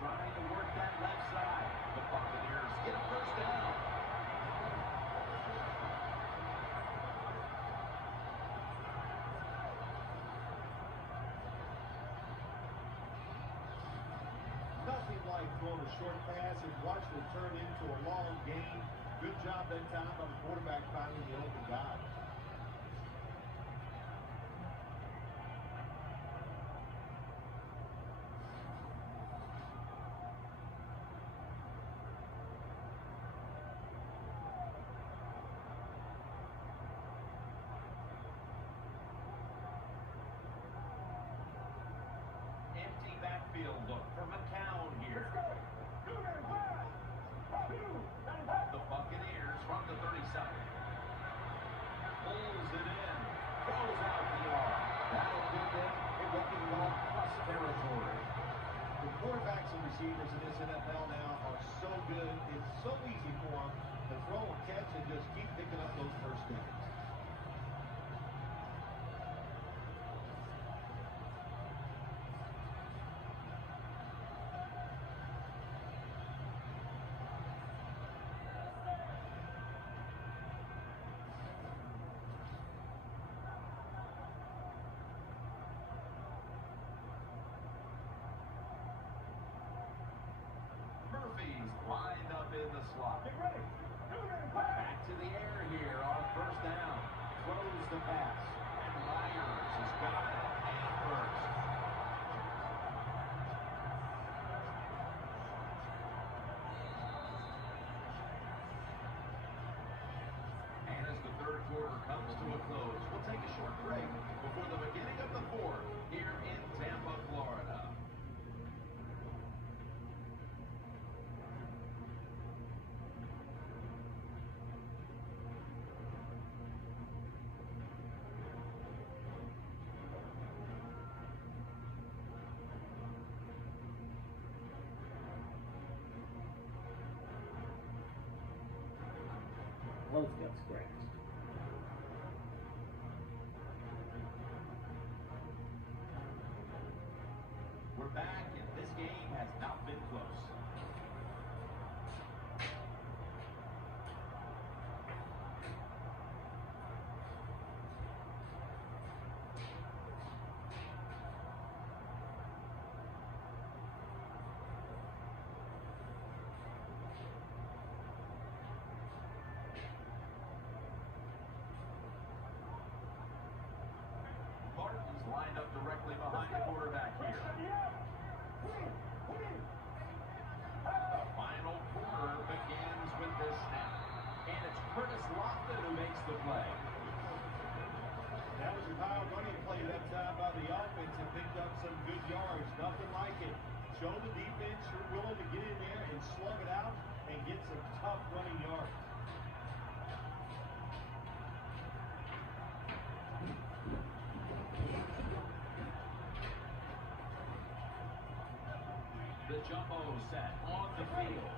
Trying to work that left side. The Buccaneers get a first down. Nothing like throwing a short pass and watching it turn into a long game. Good job that time by the quarterback finding the open guy. Empty backfield look for McCown here. The Buccaneers from the 32nd. Pulls it in. Throws out the arm. That'll give them a rookie ball plus territory. The quarterbacks and receivers in this NFL now are so good. It's so easy for them to throw and catch and just keep picking up those first downs. Murphy's lined up in the slot. Back to the air here on 1st down. Throws the pass. And Myers has got it. And first. And as the 3rd quarter comes to a close, we'll take a short break before the beginning of the 4th here in Tampa, Florida. both got scratched. We're back, and this game has not been close. Martin's lined up directly behind the quarterback here. The final quarter begins with this snap. And it's Curtis Lofton who makes the play. That was a power running play that time by the offense and picked up some good yards. Nothing like it. Show the defense you're willing to get in there and slug it out and get some tough running yards. The jumbo set on the field.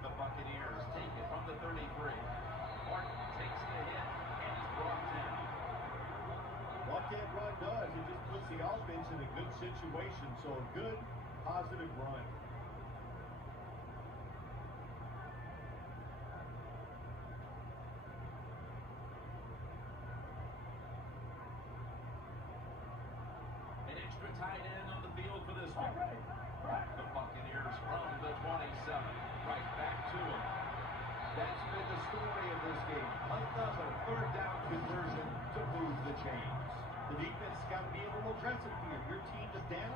The Buccaneers take it from the 33. Martin takes the hit, and he's brought down. What that run does, it just puts the offense in a good situation. So a good, positive run. An extra tight end on the field for this one. The Buccaneers from the 27, right back to him. That's been the story of this game. Another third down conversion to move the chains. The defense has got to be a little aggressive here. Your team is down.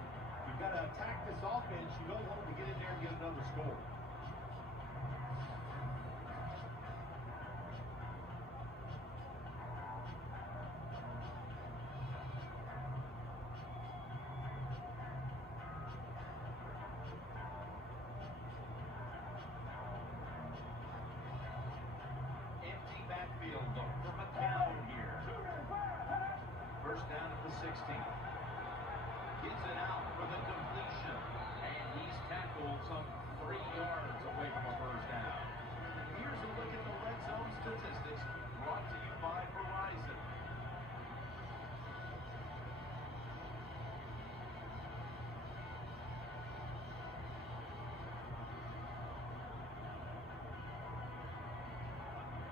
You've got to attack this offense. You don't want them to get in there and get another score. Empty backfield look for McCown here. First down at the 16. Gets it out for the completion. And he's tackled some 3 yards away from a first down. Here's a look at the red zone statistics brought to you by Verizon.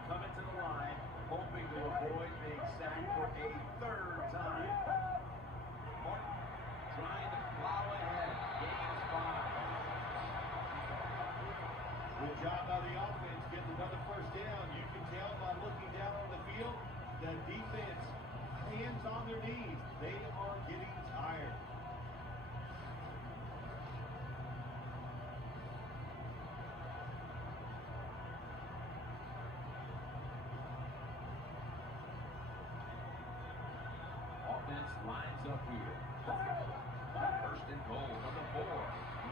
Coming to the line, hoping to avoid being sacked for a 3rd time. Martin trying to plow ahead. Gains 5. Good job by the offense getting another first down. You can tell by looking down on the field that defense, hands on their knees. They are getting tired. Offense lines up here. First and goal from the 4.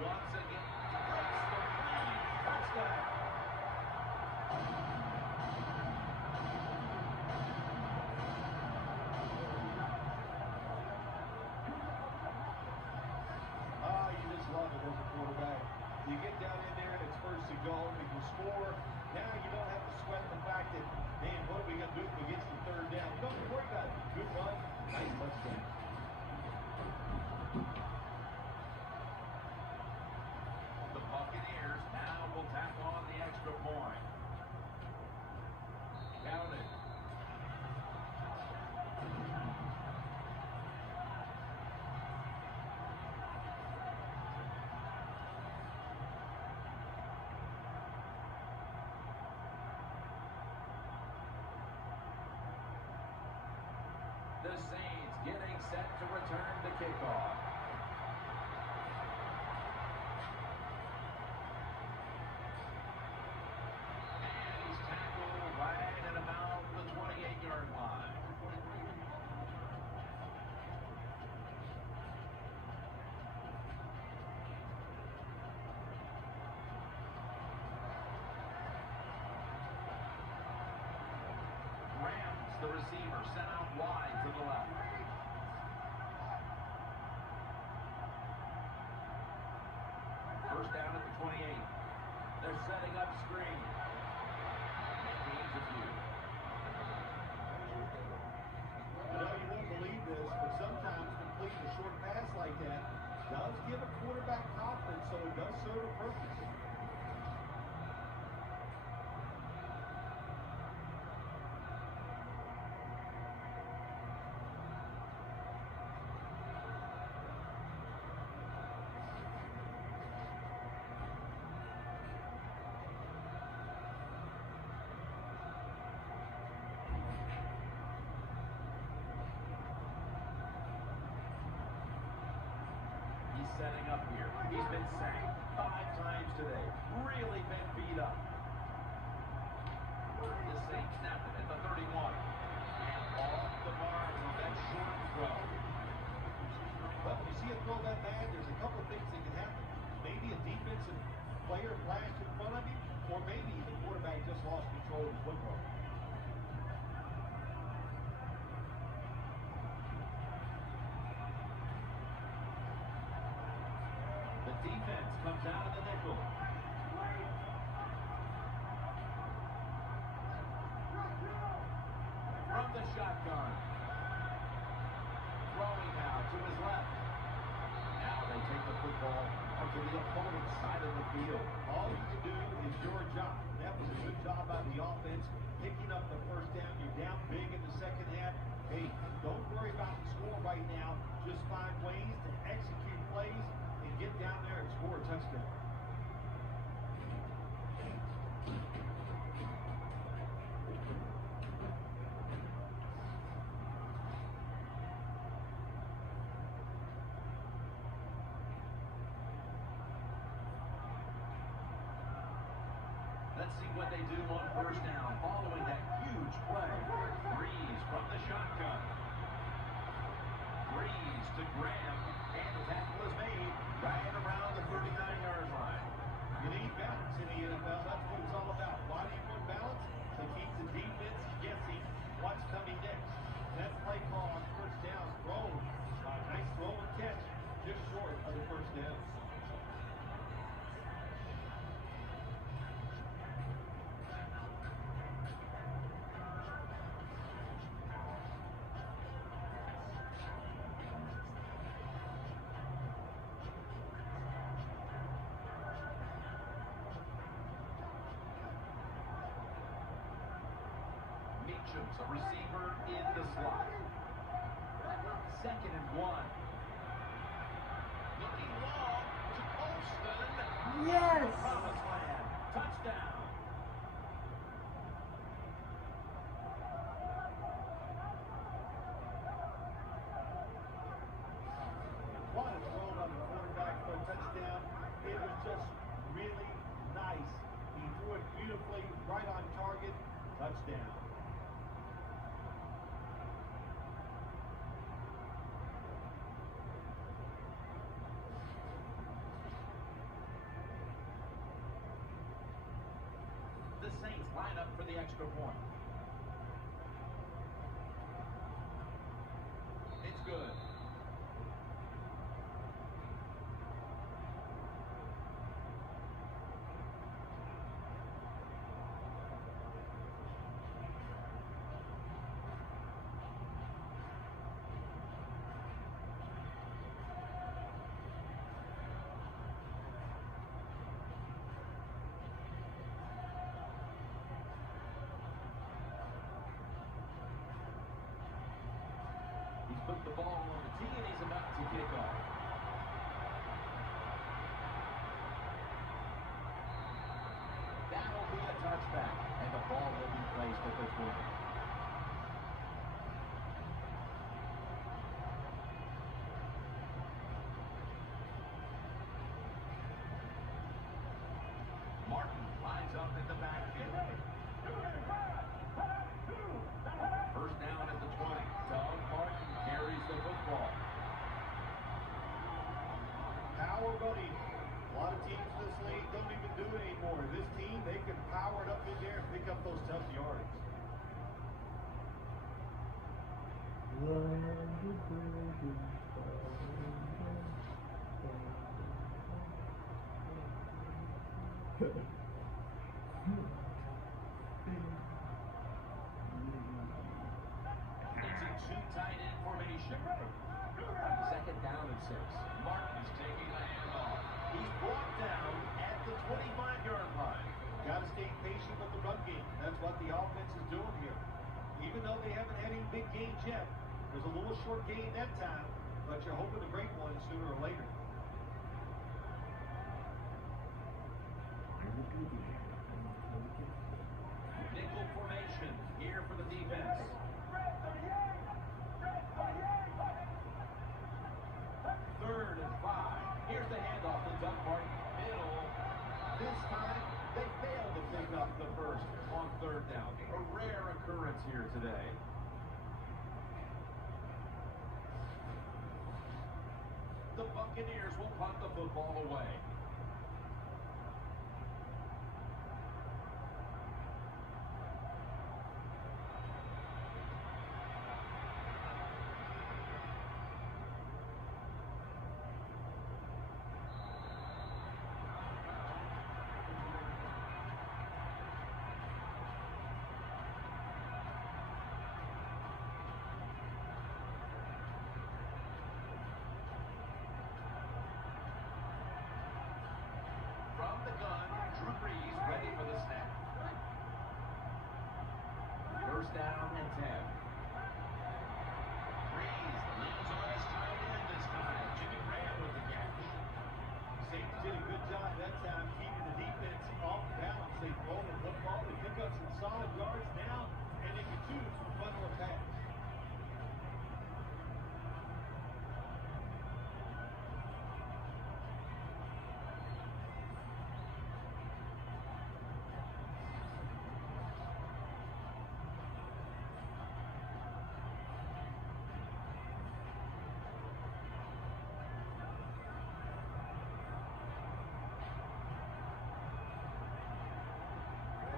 Once again, breaks the line. Touchdown. You just love it as a quarterback. You get down in there and it's first and goal. You can score. Now you don't have to sweat the fact that, man, what are we going to do if we get to the 3rd down? Don't have to worry about it. Good run. Nice touchdown. The Buccaneers now will tack on the extra point. Counted. The Saints getting set to return the kickoff. And he's tackled right at about the 28-yard line. Rams, the receiver, sent out wide to the left. First down at the 28. They're setting up screen. setting up here. He's been sacked 5 times today. Really been beat up. The Saints snap it at the 31. And off the mark with that short throw. Well, when you see a throw that bad, there's a couple of things that can happen. Maybe a defensive player flashed in front of you, or maybe the quarterback just lost control of the football. The defense comes out of the nickel. From the shotgun. Throwing now to his left. Now they take the football onto the opponent's side of the field. All you can do is your job. That was a good job by the offense, picking up the first down. You're down big in the second half. Hey, don't worry about the score right now. Just find ways to execute plays and get down there and score a touchdown. Let's see what they do on first down following that huge play. Breeze from the shotgun. Breeze to Graham, and the tackle is made right around the 39-yard line. You need balance in the NFL. That's what it's all about. Why do you want balance? To keep the defense guessing what's coming next. That play call on first down throw. Nice throw and catch, just short of the first down. Meacham's a receiver in the slot. 2nd and 1. Looking long to Colston. Yes! Promised land. Touchdown. What a throw by the quarterback for a touchdown. It was just really nice. He threw it beautifully, right on target. Touchdown. The Saints line up for the extra point. It's good. He's put the ball on the tee and he's about to kick off. That'll be a touchback, and the ball will be placed at the 20. Martin lines up in the backfield. First down at the 20. Doug Martin carries the football. Power running. A lot of teams in this league don't even do it anymore. This team, they can power it up in there and pick up those tough yards. It's a two tight end formation. 2nd down and 6. Martin's taking the handoff. He's brought down at the 25-yard line. Got to stay patient with the run game. That's what the offense is doing here. Even though they haven't had any big games yet, there's a little short game that time, but you're hoping to break one sooner or later. Nickel formation here for the defense. 3rd and 5. This time, they failed to pick up the first on third down. A rare occurrence here today. The Buccaneers will punt the football away. From the gun, Drew Brees ready for the snap. First down and 10. Brees leans on his tight end this time. Jimmy Graham with the catch. Safety did a good job that time keeping the defense off balance. They roll the football, they pick up some solid yards now, and they can choose from fun or pass.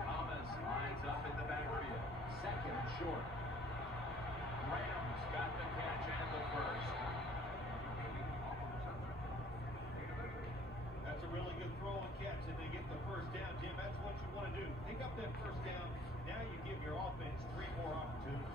Thomas lines up in the backfield. Second short. Rams got the catch and the first. That's a really good throw and catch, and they get the first down, Jim. That's what you want to do. Pick up that first down. Now you give your offense 3 more opportunities.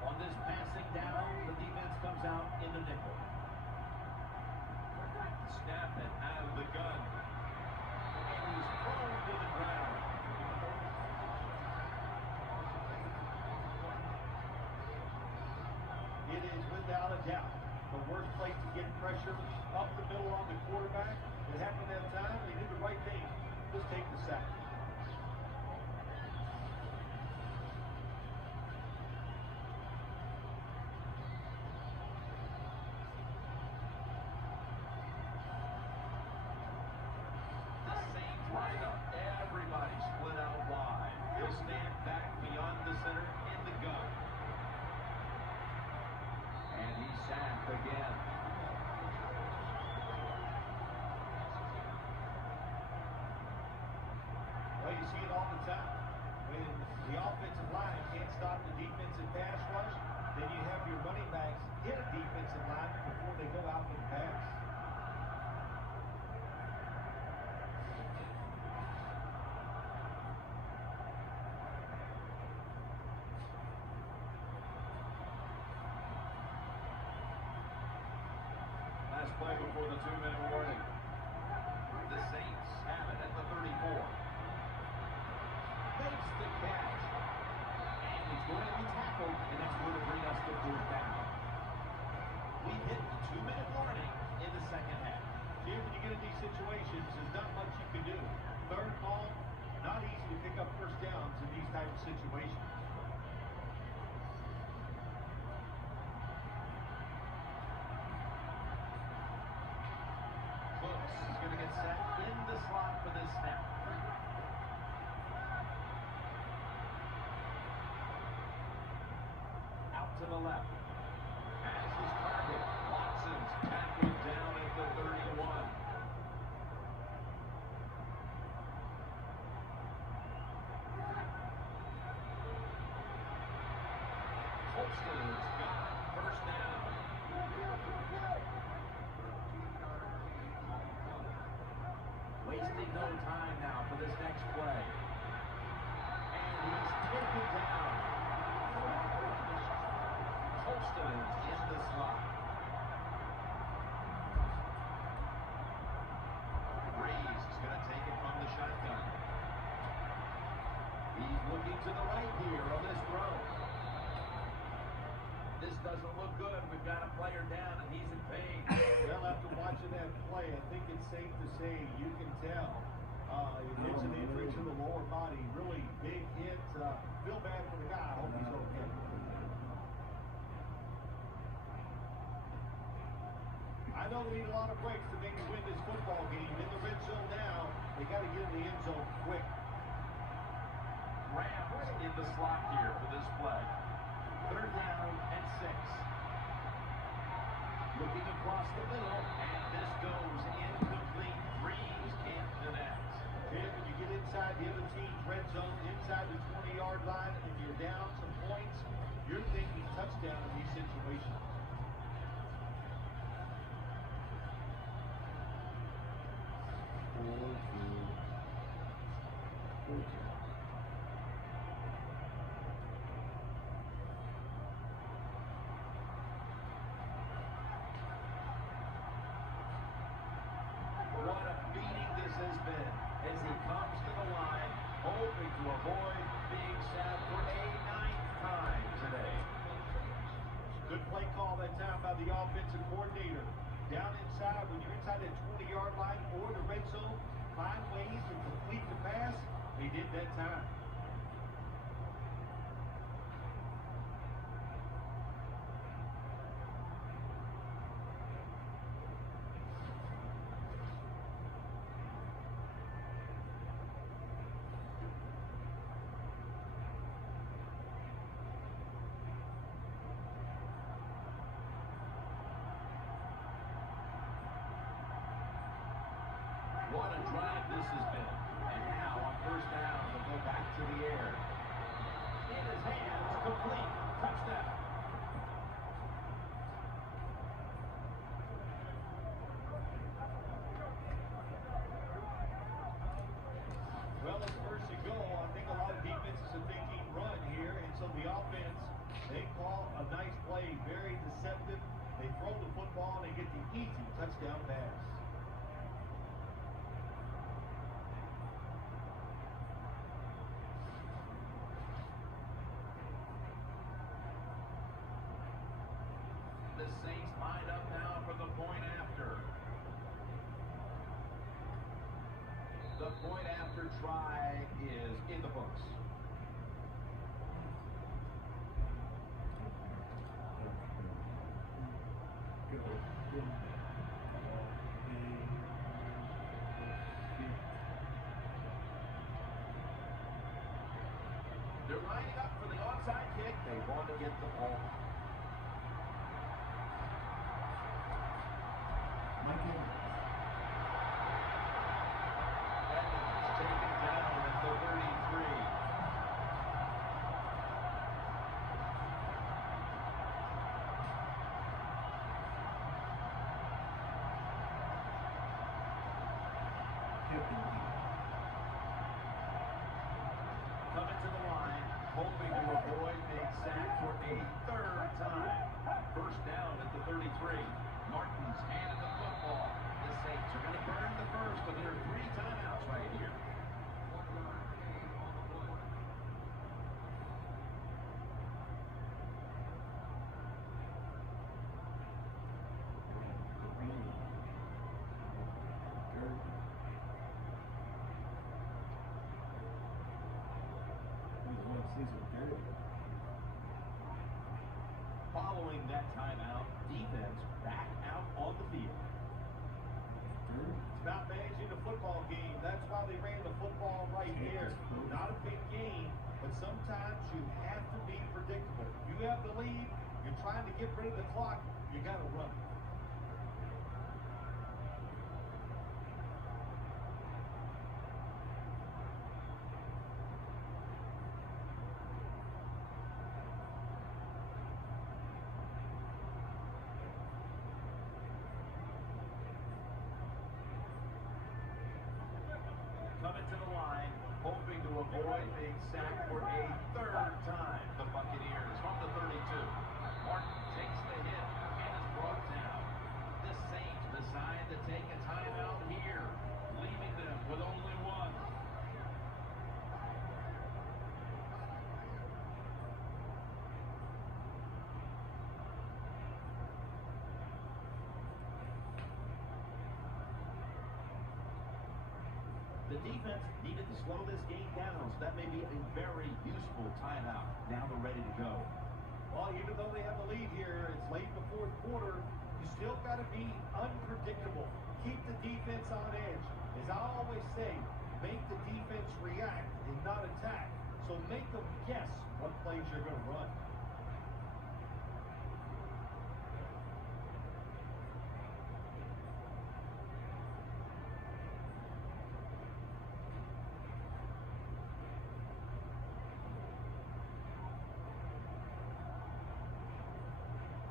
On this passing down, the defense comes out in the nickel. Snap it out of the gun. And he's thrown to the ground. It is without a doubt the worst place to get pressure up the middle on the quarterback. It happened that time. They did the right thing. Just take the sack. The Saints line up. Everybody split out wide. He'll stand back beyond the center in the gun. And he's sacked again. Well, you see it all the time. When the offensive line can't stop the defensive pass rush, then you have your running backs hit a defensive line before they go out and pass. Last play before the 2-minute warning. The Saints have it at the 34. Makes the catch. And he's going to be tackled, and that's going to bring us to fourth down. We hit the 2-minute warning in the second half. Here, when you get in these situations, there's not much you can do. Third ball, not easy to pick up first downs in these type of situations. Close is going to get set in the slot for this snap. Out to the left. Has his target. Watson's tackled down at the 31. Holston's got it. First down. Wasting no time now for this next play. And he's taken down. Holston's in the slot. Brees is going to take it from the shotgun. He's looking to the right here on the doesn't look good. We've got a player down, and he's in pain. Well, after watching that play, I think it's safe to say you can tell it's an injury to the lower body. Really big hit. Feel bad for the guy. I hope he's okay. I know we need a lot of breaks to maybe win this football game. In the red zone now, they got to get in the end zone quick. Rams in the slot here for this play. 3rd down and 6. Looking across the middle, and this goes incomplete. Breeze can't connect. Tim, when you get inside the other team's red zone, inside the 20-yard line, and you're down some points, you're thinking touchdown in these situations. What a beating this has been as he comes to the line, hoping to avoid being sacked for a 9th time today. Good play call that time by the offensive coordinator. Down inside, when you're inside that 20-yard line or the red zone, find ways to complete the pass. They did that time. What a drive this has been. And now on 1st down, they'll go back to the air. In his hands, complete. Touchdown. Well, it's first and goal. I think a lot of defenses are thinking run here, and so the offense, they call a nice play, very deceptive. They throw the football, and they get the easy touchdown pass. The Saints line up now for the point after. The point after try is in the books. They're lining up for the onside kick. They want to get the ball. Taken down at the 33. Coming to the line, hoping to avoid being sacked for a 3rd time. 1st down at the 33. Martin's handed the football. The Saints are going to burn the first, but there are 3 timeouts right here. Following that timeout, defense back out on the field. It's about managing the football game. That's why they ran the football right here. Not a big game, but sometimes you have to be predictable. You have the lead. You're trying to get rid of the clock. You got to run. Coming to the line, hoping to avoid being sacked for a 3rd time. The Buccaneers from the 32. Martin takes the hit and is brought down. The Saints decide to take a timeout here, leaving them with only 1. The defense needed to slow this game down, so that may be a very useful timeout. Now they're ready to go. Well, even though they have the lead here, it's late in the fourth quarter. You still got to be unpredictable. Keep the defense on edge. As I always say, make the defense react and not attack. So make them guess what plays you're going to run.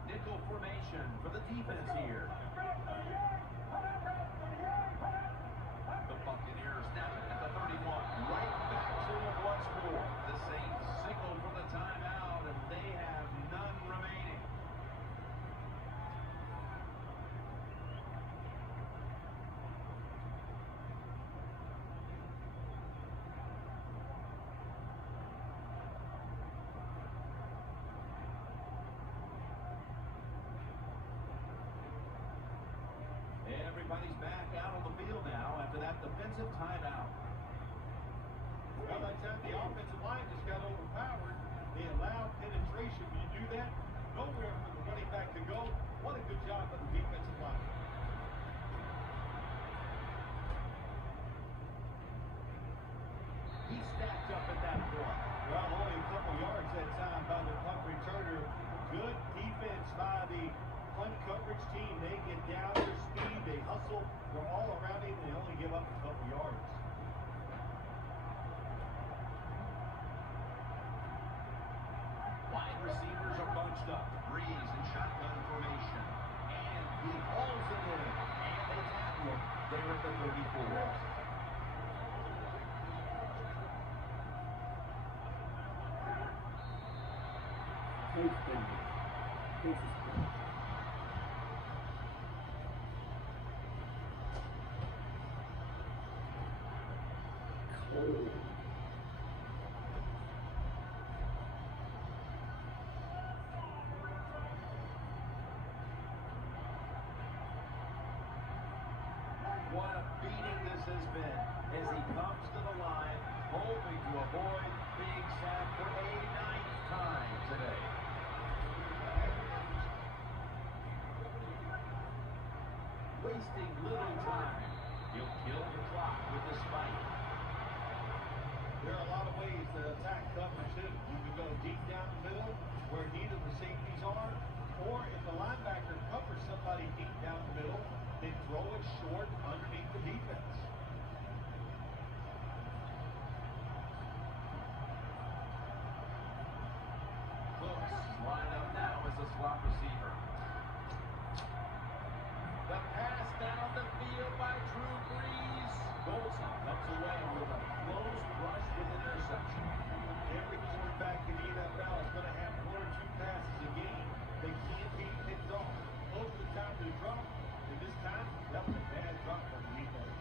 Nickel formation for the defense here. The Buccaneers snap it at the 31. Right back to it once more. The Saints signal for the timeout, and they have none remaining. Everybody's back out on the field now after that defensive timeout. Well, that time the offensive line just got overpowered. They allowed penetration. When you do that, nowhere for the running back to go. What a good job by the defensive line. He stacked up at that point. Well, only a couple yards that time by the punt returner. Good defense by the punt coverage team. They get down their speed. They hustle. They're all around him. They only give up a couple yards. Wide receivers are bunched up. Breeze in shotgun formation. And he hauls it in. And they tackle him there at the 34. What a beating this has been as he comes to the line, hoping to avoid being sacked for a 9th time today. Wasting little time. He'll kill the clock with the spike. There are a lot of ways to attack coverage too. You can go deep down the middle where neither the safeties are, or if the linebacker covers somebody deep down the middle, then throw it short underneath the defense. Cooks lined up now as a slot receiver. The pass down the field by Drew Brees. Golson comes away with a close rush with an interception. Every quarterback in the NFL is going to have one or two passes a game. They can't be picked off. Most of the time they drop, and this time that was a bad drop from the defense.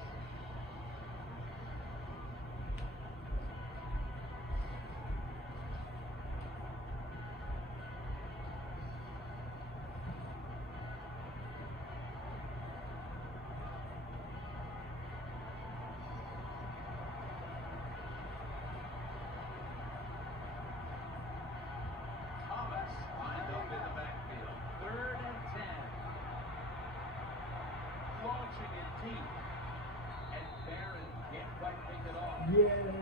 Thomas lined up in the backfield. 3rd and 10. Launching it deep. And Barron can't quite pick it off. Yeah.